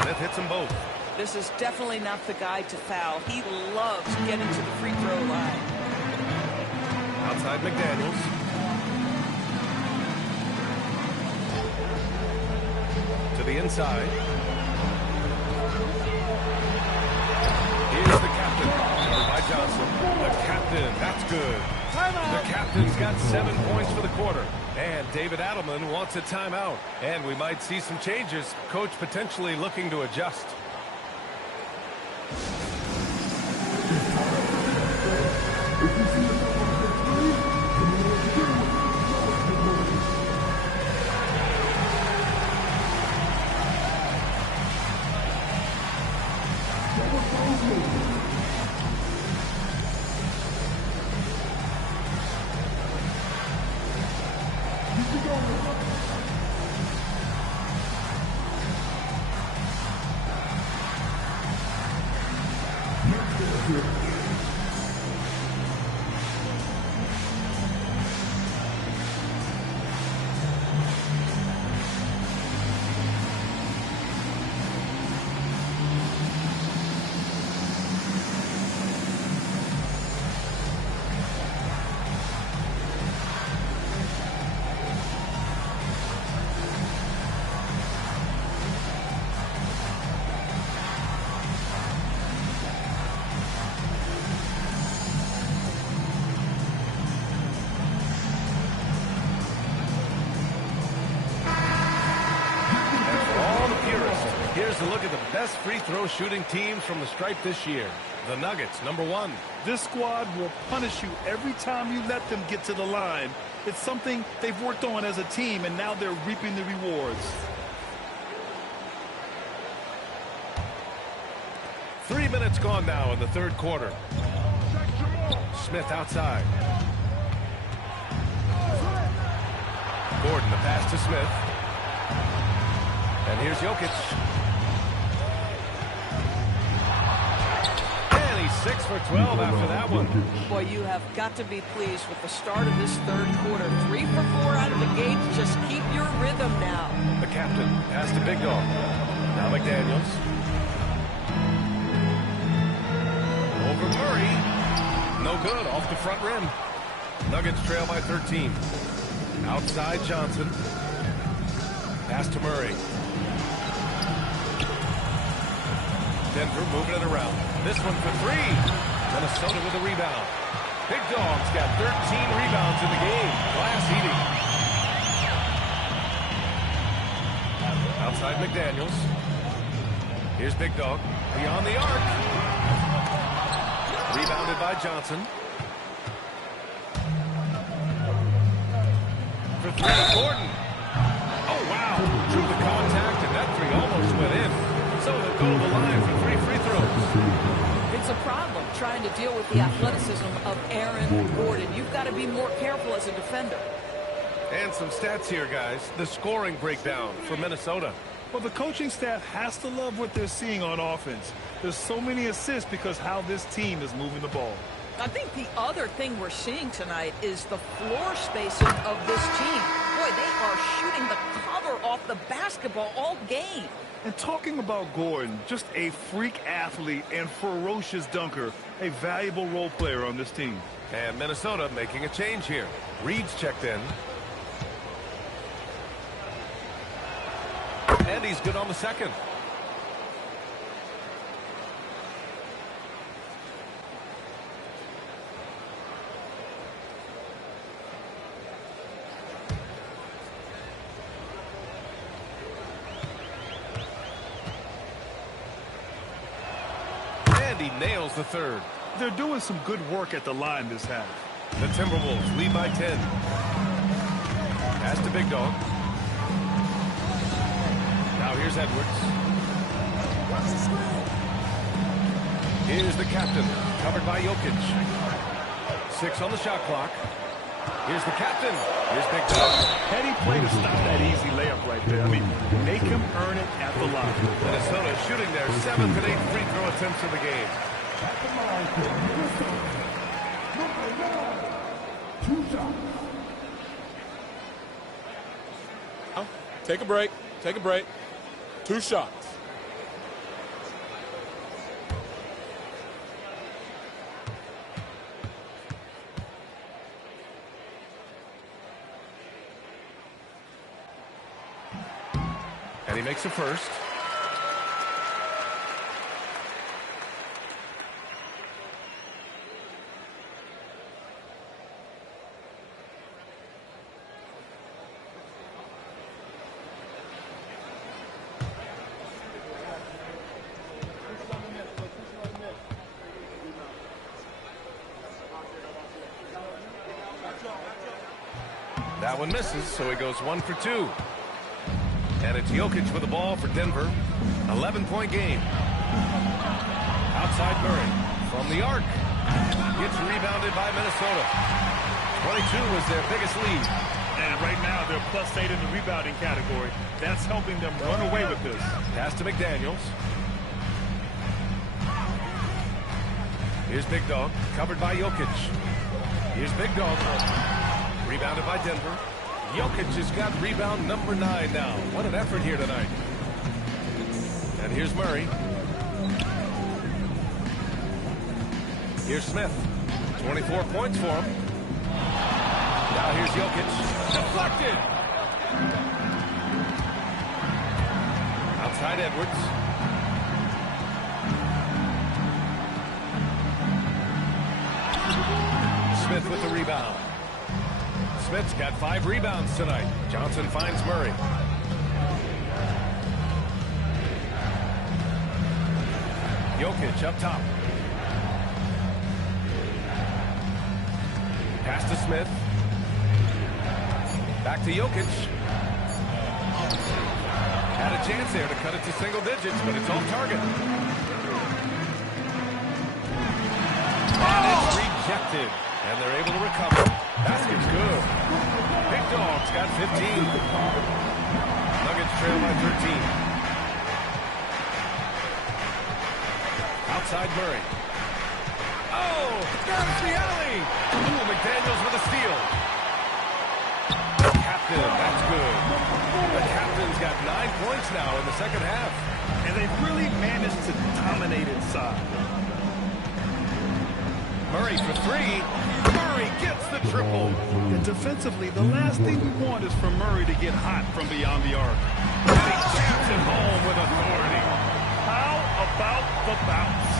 Smith hits them both. This is definitely not the guy to foul. He loves getting to the free throw line. Outside McDaniels. To the inside. Here's the captain. Covered by Johnson. The captain. That's good. The captain's got 7 points for the quarter. And David Adelman wants a timeout. And we might see some changes. Coach potentially looking to adjust. Here's a look at the best free throw shooting teams from the stripe this year. The Nuggets, #1. This squad will punish you every time you let them get to the line. It's something they've worked on as a team, and now they're reaping the rewards. 3 minutes gone now in the third quarter. Smith outside. Gordon, the pass to Smith. And here's Jokic. And he's 6 for 12 after that one. Boy, you have got to be pleased with the start of this third quarter. 3 for 4 out of the gate. Just keep your rhythm now. The captain pass to Big Dog. Now McDaniels. Over Murray. No good, off the front rim. Nuggets trail by 13. Outside Johnson. Pass to Murray. Denver moving it around. This one for 3. Minnesota with a rebound. Big Dog's got 13 rebounds in the game. Glass eating. Outside McDaniels. Here's Big Dog. Beyond the arc. Rebounded by Johnson. For 3, Gordon. Oh, wow. Drew the contact, and that 3 almost went in. So they'll go to the line for 3 free throws. It's a problem trying to deal with the athleticism of Aaron Gordon. You've got to be more careful as a defender. And some stats here, guys. The scoring breakdown for Minnesota. Well, the coaching staff has to love what they're seeing on offense. There's so many assists because how this team is moving the ball. I think the other thing we're seeing tonight is the floor spacing of this team. Boy, they are shooting the cover off the basketball all game. And talking about Gordon, just a freak athlete and ferocious dunker, a valuable role player on this team. And Minnesota making a change here. Reed's checked in. And he's good on the second. And he nails the third. They're doing some good work at the line this half. The Timberwolves lead by 10. Pass to Big Dog. Now here's Edwards. Here's the captain, covered by Jokic. 6 on the shot clock. Here's the captain. Here's Big Dog. Heady play to stop that easy layup right there. I mean, make him earn it at the line. Minnesota shooting their 7th and 8th free throw attempts of the game. Take a break. Take a break. 2 shots. he makes a first. That one misses, so he goes 1 for 2. And it's Jokic with the ball for Denver. 11-point game. Outside Murray from the arc. Gets rebounded by Minnesota. 22 was their biggest lead. And right now they're +8 in the rebounding category. That's helping them run away with this. Pass to McDaniels. Here's Big Dog, covered by Jokic. Here's Big Dog. Rebounded by Denver. Jokic has got rebound number 9 now. What an effort here tonight. And here's Murray. Here's Smith. 24 points for him. Now here's Jokic. Deflected. Outside Edwards. Smith with the rebound. Smith's got 5 rebounds tonight. Johnson finds Murray. Jokic up top. Pass to Smith. Back to Jokic. Had a chance there to cut it to single digits, but it's off target. And it's rejected. And they're able to recover. Basket's good. Big Dog's got 15. Nuggets trail by 13. Outside Murray. Oh, there's the alley. Ooh, McDaniels with a steal. The captain, that's good. The captain's got 9 points now in the second half. And they've really managed to dominate inside. Murray for 3. Murray gets the triple. And defensively, the last thing we want is for Murray to get hot from beyond the arc. And he jams it home with authority. How about the bounce?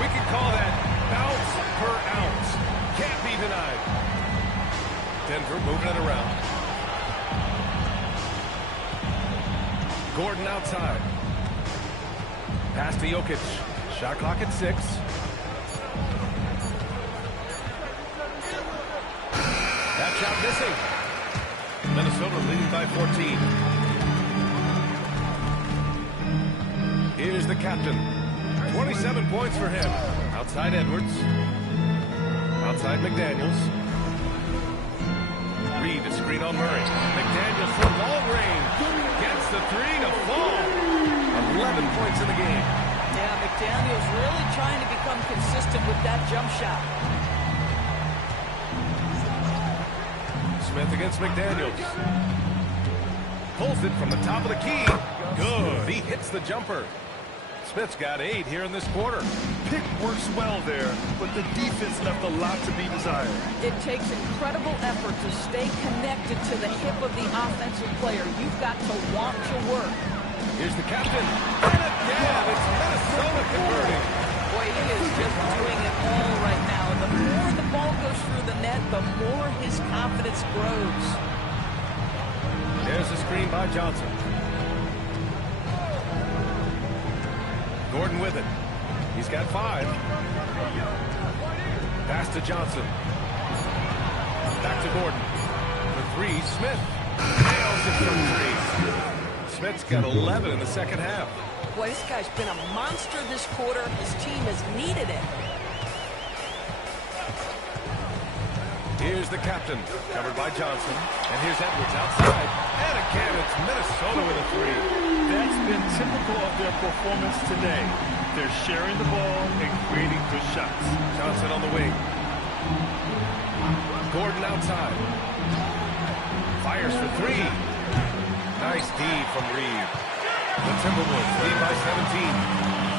We can call that bounce per ounce. Can't be denied. Denver moving it around. Gordon outside. Pass to Jokic. Shot clock at 6. That shot missing. Minnesota leading by 14. Here's the captain. 27 points for him. Outside Edwards. Outside McDaniels. Reed to screen on Murray. McDaniels from long range. Gets the 3 to fall. 11 points in the game. Yeah, McDaniels really trying to become consistent with that jump shot. Smith against McDaniels. Pulls it from the top of the key. Good. He hits the jumper. Smith's got 8 here in this quarter. Pick works well there, but the defense left a lot to be desired. It takes incredible effort to stay connected to the hip of the offensive player. You've got to want to work. Here's the captain. And again, it's Minnesota converting. Boy, he is just doing it all right now. The more the ball goes through the net, the more his confidence grows. There's a screen by Johnson. Gordon with it. He's got 5. Pass to Johnson. Back to Gordon. For 3, Smith. Nails it from 3. Smith's got 11 in the second half. Boy, this guy's been a monster this quarter. His team has needed it. Here's the captain, covered by Johnson. And here's Edwards outside. And again, it's Minnesota with a 3. That's been typical of their performance today. They're sharing the ball and creating good shots. Johnson on the wing. Gordon outside. Fires for 3. Nice D from Reed. The Timberwolves lead by 17.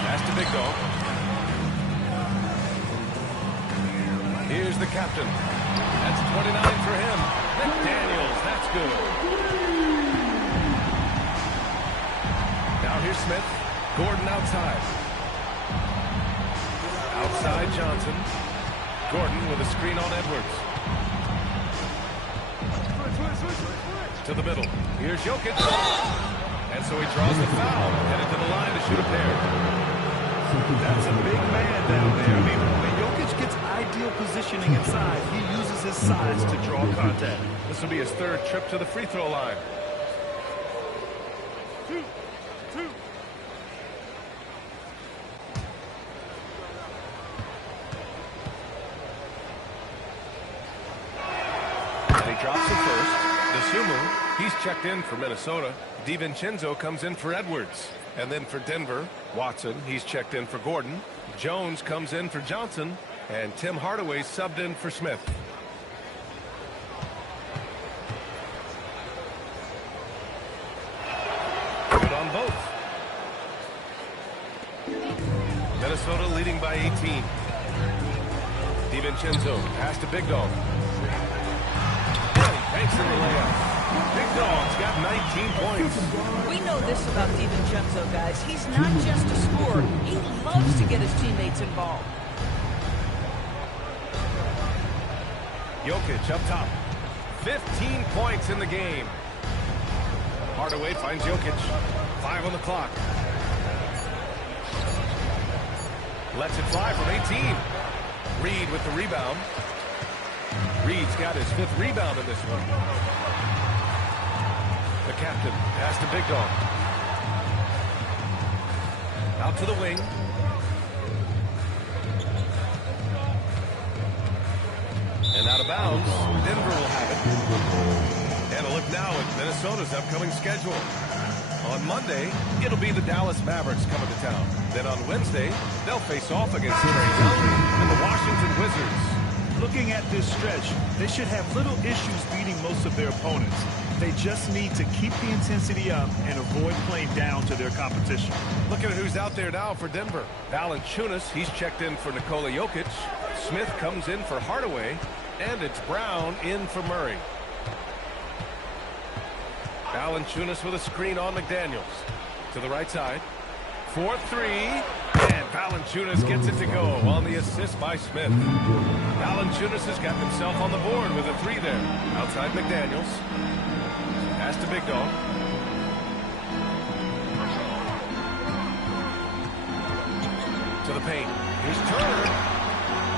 Pass to Big Dog. Here's the captain. That's 29 for him. McDaniels, that's good. Here's Smith. Gordon outside. Outside Johnson. Gordon with a screen on Edwards. To the middle. Here's Jokic. And so he draws the foul. Headed to the line to shoot a pair. That's a big man down there. I mean, when Jokic gets ideal positioning inside, he uses his size to draw contact. This will be his third trip to the free throw line. And he drops it first. DeSumo, he's checked in for Minnesota. DiVincenzo comes in for Edwards. And then for Denver, Watson, he's checked in for Gordon. Jones comes in for Johnson. And Tim Hardaway subbed in for Smith. Good on both. Minnesota leading by 18. DiVincenzo pass to Big Dog. Thanks in the layup. Big Dog's got 19 points. We know this about DiVincenzo, guys. He's not just a scorer. He loves to get his teammates involved. Jokic up top. 15 points in the game. Hardaway finds Jokic. 5 on the clock. Lets it fly from 18. Reed with the rebound. Reed's got his 5th rebound in this one. The captain pass to Big Dog. Out to the wing. And out of bounds. Denver will have it. And a look now at Minnesota's upcoming schedule. On Monday, it'll be the Dallas Mavericks coming to town. Then on Wednesday, they'll face off against Trae Young and the Washington Wizards. Looking at this stretch, they should have little issues beating most of their opponents. They just need to keep the intensity up and avoid playing down to their competition. Look at who's out there now for Denver. Valanciunas, he's checked in for Nikola Jokic. Smith comes in for Hardaway. And it's Brown in for Murray. Valanciunas with a screen on McDaniels. To the right side. 4-3. And Valanciunas gets it to go on the assist by Smith. Valanciunas has got himself on the board with a 3 there. Outside McDaniels. Pass to Big Dog. To the paint. Here's Turner.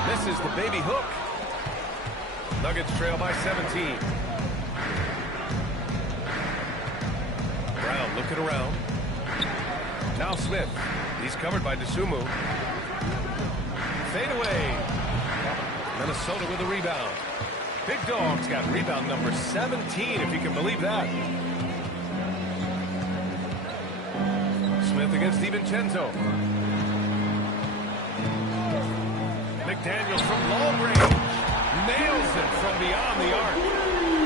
Misses the baby hook. Nuggets trail by 17. Brown looking around. Now Smith. He's covered by DeSumo. Fade away. Minnesota with a rebound. Big Dog's got rebound number 17, if you can believe that. Smith against DiVincenzo. McDaniels from long range. Nails it from beyond the arc.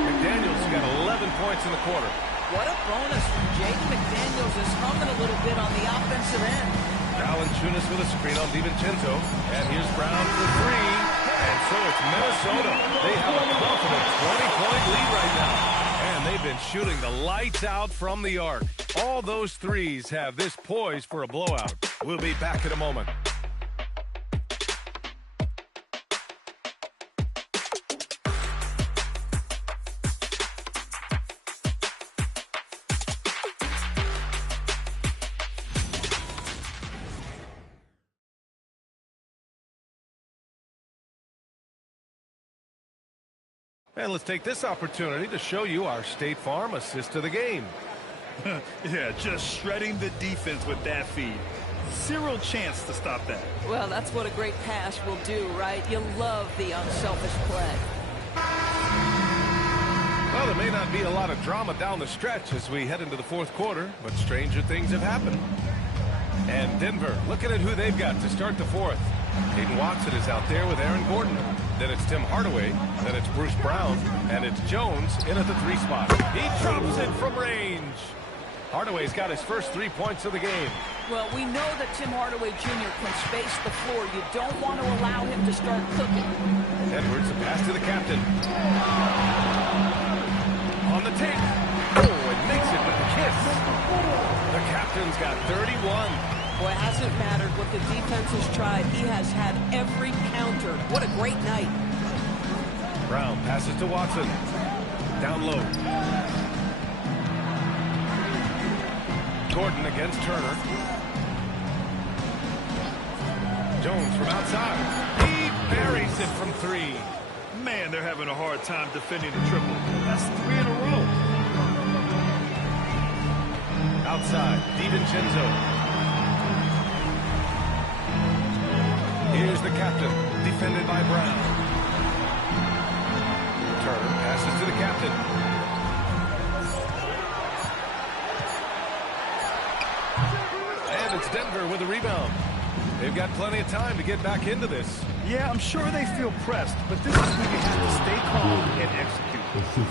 McDaniels got 11 points in the quarter. What a bonus from Jaden McDaniels is humming a little bit on the offensive end. Valanciunas with a screen on DiVincenzo. And here's Brown for 3. And so it's Minnesota. They have a confident 20-point lead right now. And they've been shooting the lights out from the arc. All those threes have this poised for a blowout. We'll be back in a moment. And let's take this opportunity to show you our State Farm assist of the game. Yeah, just shredding the defense with that feed. Zero chance to stop that. Well, that's what a great pass will do, right? You love the unselfish play. Well, there may not be a lot of drama down the stretch as we head into the 4th quarter, but stranger things have happened. And Denver, looking at who they've got to start the 4th. Caden Watson is out there with Aaron Gordon. Then it's Tim Hardaway. Then it's Bruce Brown. And it's Jones in at the 3 spot. He drops it from range. Hardaway's got his first 3 points of the game. Well, we know that Tim Hardaway Jr. can space the floor. You don't want to allow him to start cooking. Edwards, a pass to the captain. On the tape. Oh, and makes it with the kiss. The captain Captain's got 31. Boy, it hasn't mattered what the defense has tried. He has had every counter. What a great night. Brown passes to Watson. Down low. Gordon against Turner. Jones from outside. He buries it from 3. Man, they're having a hard time defending the triple. That's 3 in a row. Outside, DiVincenzo. Here's the captain, defended by Brown. Turner passes to the captain. And it's Denver with a rebound. They've got plenty of time to get back into this. Yeah, I'm sure they feel pressed, but this is when you have to stay calm and execute.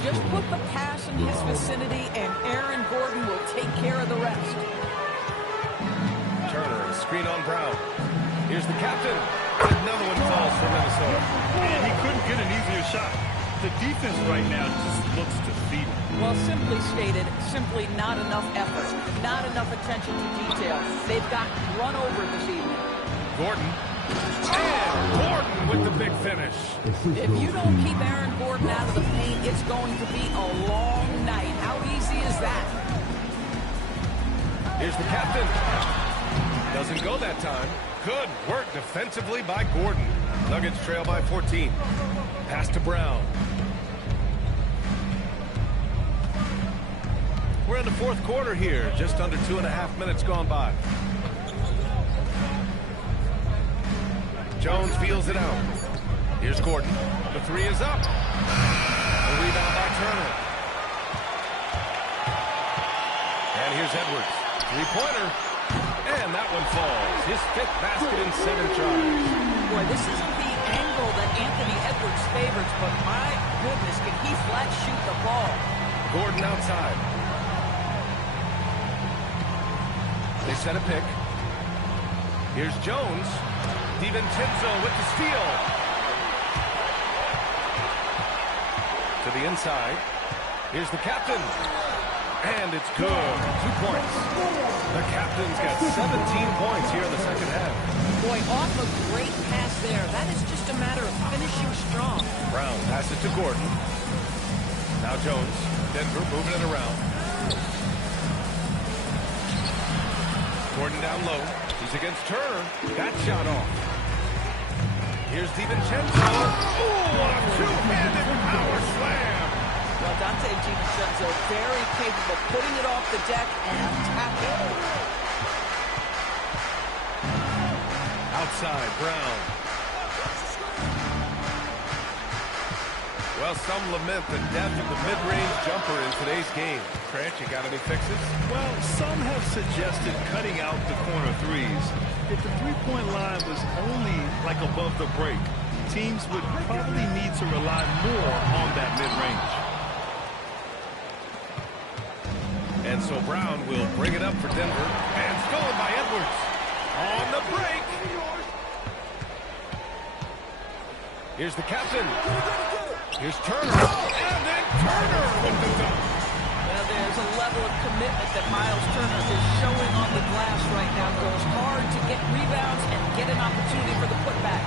Just put the pass in his vicinity, and Aaron Gordon will take care of the rest. Turner, a screen on Brown. Here's the captain. Another one falls for Minnesota. And he couldn't get an easier shot. The defense right now just looks defeated. Well, simply stated, simply not enough effort, not enough attention to detail. They've got run over this evening. Gordon. And Gordon with the big finish. If you don't keep Aaron Gordon out of the paint, it's going to be a long night. How easy is that? Here's the captain. Doesn't go that time. Good work defensively by Gordon. Nuggets trail by 14. Pass to Brown. We're in the fourth quarter here. Just under 2.5 minutes gone by. Jones feels it out. Here's Gordon. The 3 is up. A rebound by Turner. And here's Edwards. 3-pointer. And that one falls. His 5th basket in 7 tries. Boy, this isn't the angle that Anthony Edwards favors, but my goodness, can he flat shoot the ball. Gordon outside. They set a pick. Here's Jones. DiVincenzo with the steal. To the inside. Here's the captain. And it's good. 2 points. The captain's got 17 points here in the second half. Boy, off a great pass there. That is just a matter of finishing strong. Brown passes to Gordon. Now Jones. Denver moving it around. Gordon down low. He's against Turner. That shot off. Here's DiVincenzo. Oh, a two-handed power slam. Well, Dante DiVincenzo very capable of putting it off the deck and tapping. Outside, Brown. Well, some lament the death of the mid-range jumper in today's game. Trent, you got any fixes? Well, some have suggested cutting out the corner 3s. If the three-point line was only like above the break, teams would probably need to rely more on that mid-range. And so Brown will bring it up for Denver. And stolen by Edwards. On the break. Here's the captain. Here's Turner. And then Turner with the dunk. Well, there's a level of commitment that Miles Turner is showing on the glass right now. Goes hard to get rebounds and get an opportunity for the putback.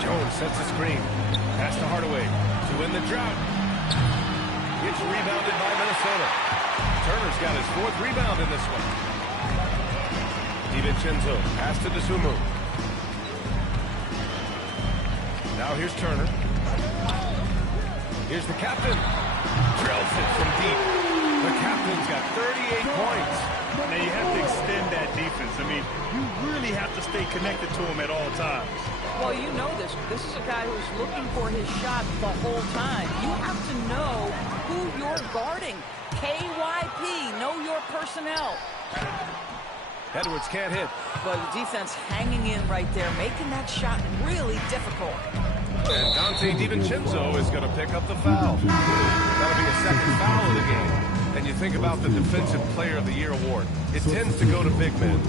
Jones sets a screen. Pass to Hardaway to win the drought. It's rebounded by Minnesota. Turner's got his 4th rebound in this one. DiVincenzo, pass to DeSumo. Now here's Turner. Here's the captain. Drills it from deep. The captain's got 38 points. Now you have to extend that defense. I mean, you really have to stay connected to him at all times. Well, you know this. This is a guy who's looking for his shot the whole time. You have to know who you're guarding. KYP, know your personnel. Edwards can't hit. But the defense hanging in right there, making that shot really difficult. And Dante DiVincenzo is going to pick up the foul. That'll be a 2nd foul of the game. And you think about the Defensive Player of the Year award. It tends to go to big men.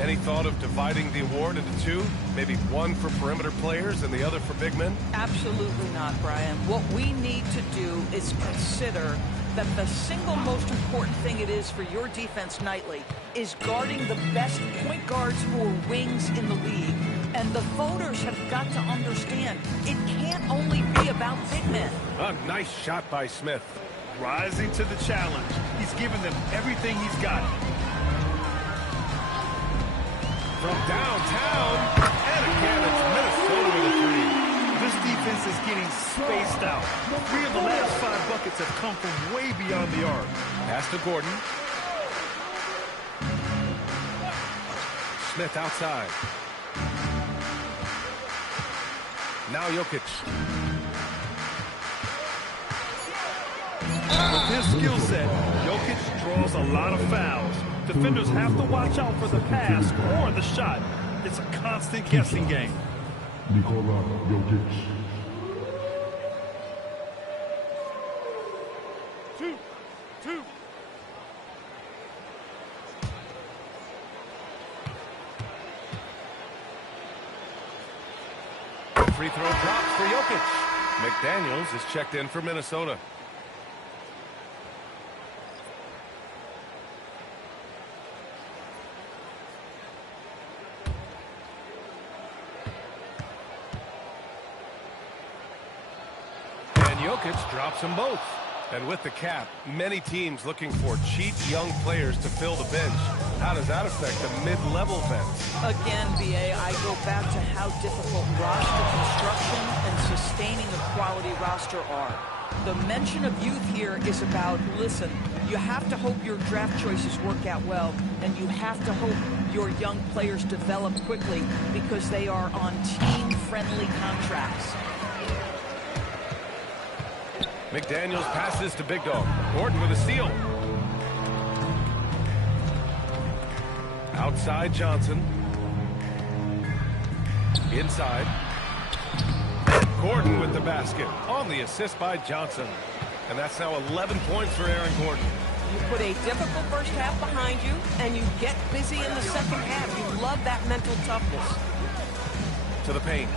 Any thought of dividing the award into 2? Maybe one for perimeter players and the other for big men? Absolutely not, Brian. What we need to do is consider that the single most important thing it is for your defense nightly is guarding the best point guards or wings in the league. And the voters have got to understand it can't only be about big men. A nice shot by Smith. Rising to the challenge. He's given them everything he's got. From downtown, and again it's Minnesota with a three. This defense is getting spaced out. 3 of the last 5 buckets have come from way beyond the arc. Pass to Gordon. Smith outside. Now Jokic. With his skill set, Jokic draws a lot of fouls. Defenders have to watch out for the pass or the shot. It's a constant guessing game. Nikola Jokic. 2. Free throw drops for Jokic. McDaniels is checked in for Minnesota. And Jokic drops them both. And with the cap, many teams looking for cheap young players to fill the bench. How does that affect the mid-level vets? Again, BA, I go back to how difficult roster construction and sustaining a quality roster are. The mention of youth here is about, listen, you have to hope your draft choices work out well, and you have to hope your young players develop quickly because they are on team-friendly contracts. McDaniels passes to Big Dog. Gordon with a steal. Outside Johnson. Inside. Gordon with the basket on the assist by Johnson. And that's now 11 points for Aaron Gordon. You put a difficult first half behind you, and you get busy in the second half. You love that mental toughness. To the paint.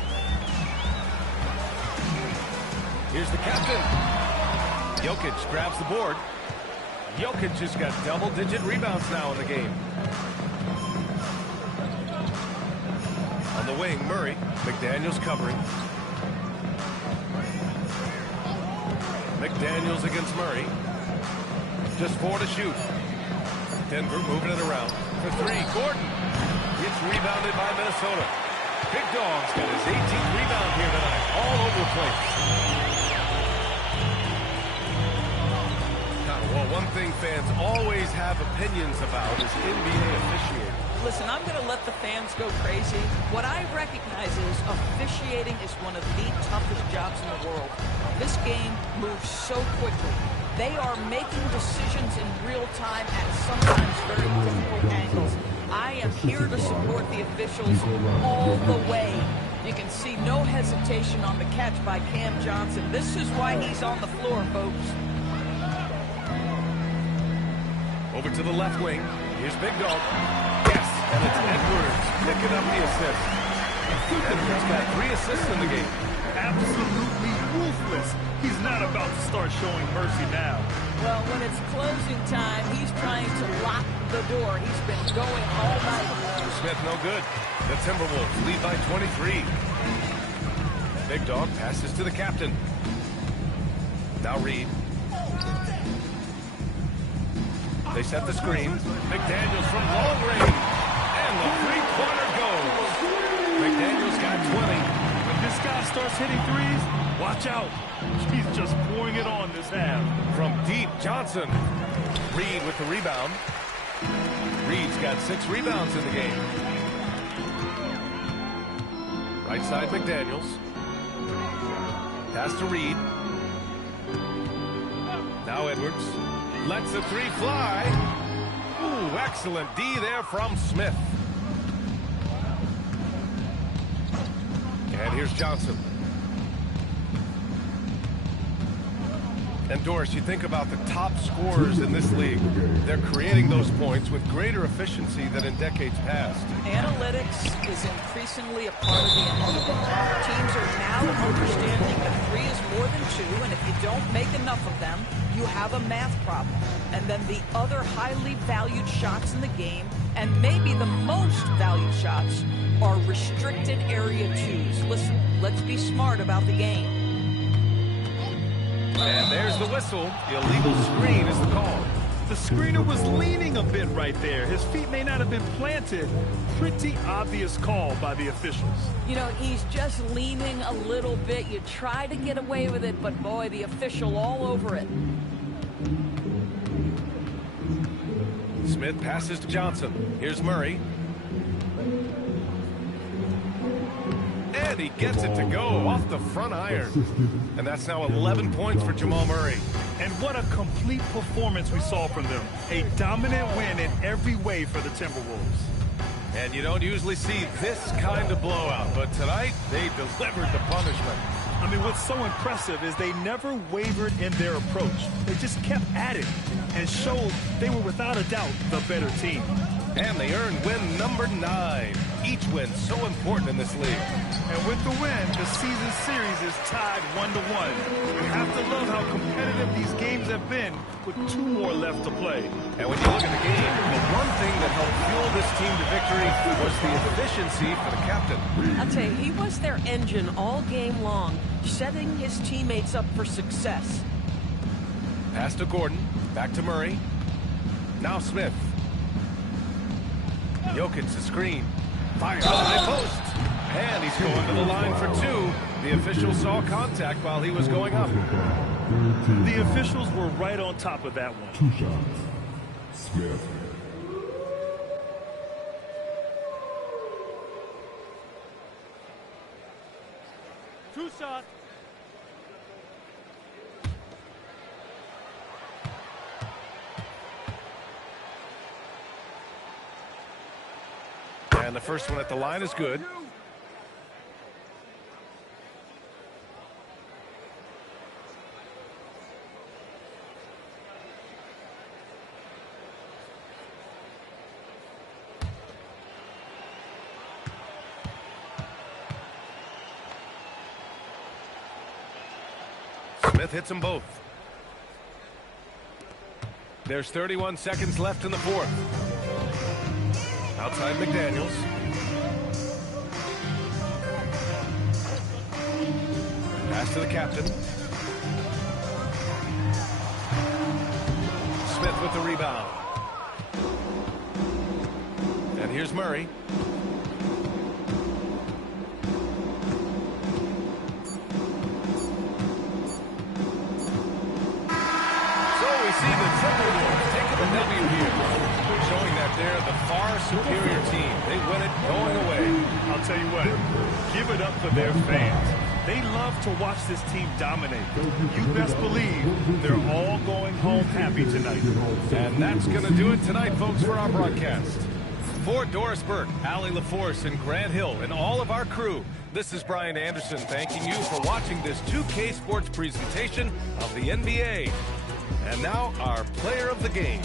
Here's the captain. Jokic grabs the board. Jokic has got double-digit rebounds now in the game. On the wing, Murray. McDaniels covering. McDaniels against Murray. Just 4 to shoot. Denver moving it around. For 3, Gordon. It's rebounded by Minnesota. Big Dog's got his 18th rebound here tonight. All over the place. Well, one thing fans always have opinions about is NBA officiating. Listen, I'm going to let the fans go crazy. What I recognize is officiating is one of the toughest jobs in the world. This game moves so quickly. They are making decisions in real time at sometimes very difficult angles. I am here to support the officials all the way. You can see no hesitation on the catch by Cam Johnson. This is why he's on the floor, folks. Over to the left wing. Here's Big Dog. Yes, and it's Edwards picking up the assist. Edwards got 3 assists in the game. Absolutely ruthless. He's not about to start showing mercy now. Well, when it's closing time, he's trying to lock the door. He's been going all night. Smith no good. The Timberwolves lead by 23. Big Dog passes to the captain. Now Reed. They set the screen. McDaniels from long range. And the three-pointer goes. McDaniels got 20. When this guy starts hitting threes, watch out. He's just pouring it on this half. From deep, Johnson. Reed with the rebound. Reed's got 6 rebounds in the game. Right side, McDaniels. Pass to Reed. Now Edwards. Lets the 3 fly. Ooh, excellent D there from Smith. And here's Johnson. And Doris, you think about the top scorers in this league. They're creating those points with greater efficiency than in decades past. Analytics is increasingly a part of the NBA. Teams are now understanding that 3 is more than 2, and if you don't make enough of them, you have a math problem. And then the other highly valued shots in the game, and maybe the most valued shots, are restricted area 2s. Listen, let's be smart about the game. And there's the whistle. The illegal screen is the call. The screener was leaning a bit right there. His feet may not have been planted. Pretty obvious call by the officials. You know, he's just leaning a little bit. You try to get away with it, but boy, the official all over it. Smith passes to Johnson. Here's Murray. And he gets it to go off the front iron. And that's now 11 points for Jamal Murray. And what a complete performance we saw from them. A dominant win in every way for the Timberwolves. And you don't usually see this kind of blowout, but tonight they delivered the punishment. I mean, what's so impressive is they never wavered in their approach. They just kept at it and showed they were without a doubt the better team. And they earned win number 9. Each win so important in this league. And with the win, the season series is tied 1-1. You have to love how competitive these games have been with 2 more left to play. And when you look at the game, the one thing that helped fuel this team to victory was the efficiency for the captain. I'll tell you, he was their engine all game long, setting his teammates up for success. Pass to Gordon, back to Murray. Now Smith. Jokic the screen. Fires high post. And he's going to the line for 2. The official saw contact while he was going up. The officials were right on top of that one. 2 shots. Smith. Two shots. And the first one at the line is good. Smith hits them both. There's 31 seconds left in the 4th. Outside McDaniels. Pass to the captain. Smith with the rebound. And here's Murray. See the Timberwolves taking the W here, showing that they're the far superior team. They win it going away. I'll tell you what, give it up for their fans. They love to watch this team dominate. You best believe they're all going home happy tonight. And that's going to do it tonight, folks, for our broadcast. For Doris Burke, Allie LaForce, and Grant Hill, and all of our crew, this is Brian Anderson thanking you for watching this 2K Sports presentation of the NBA. And now, our player of the game.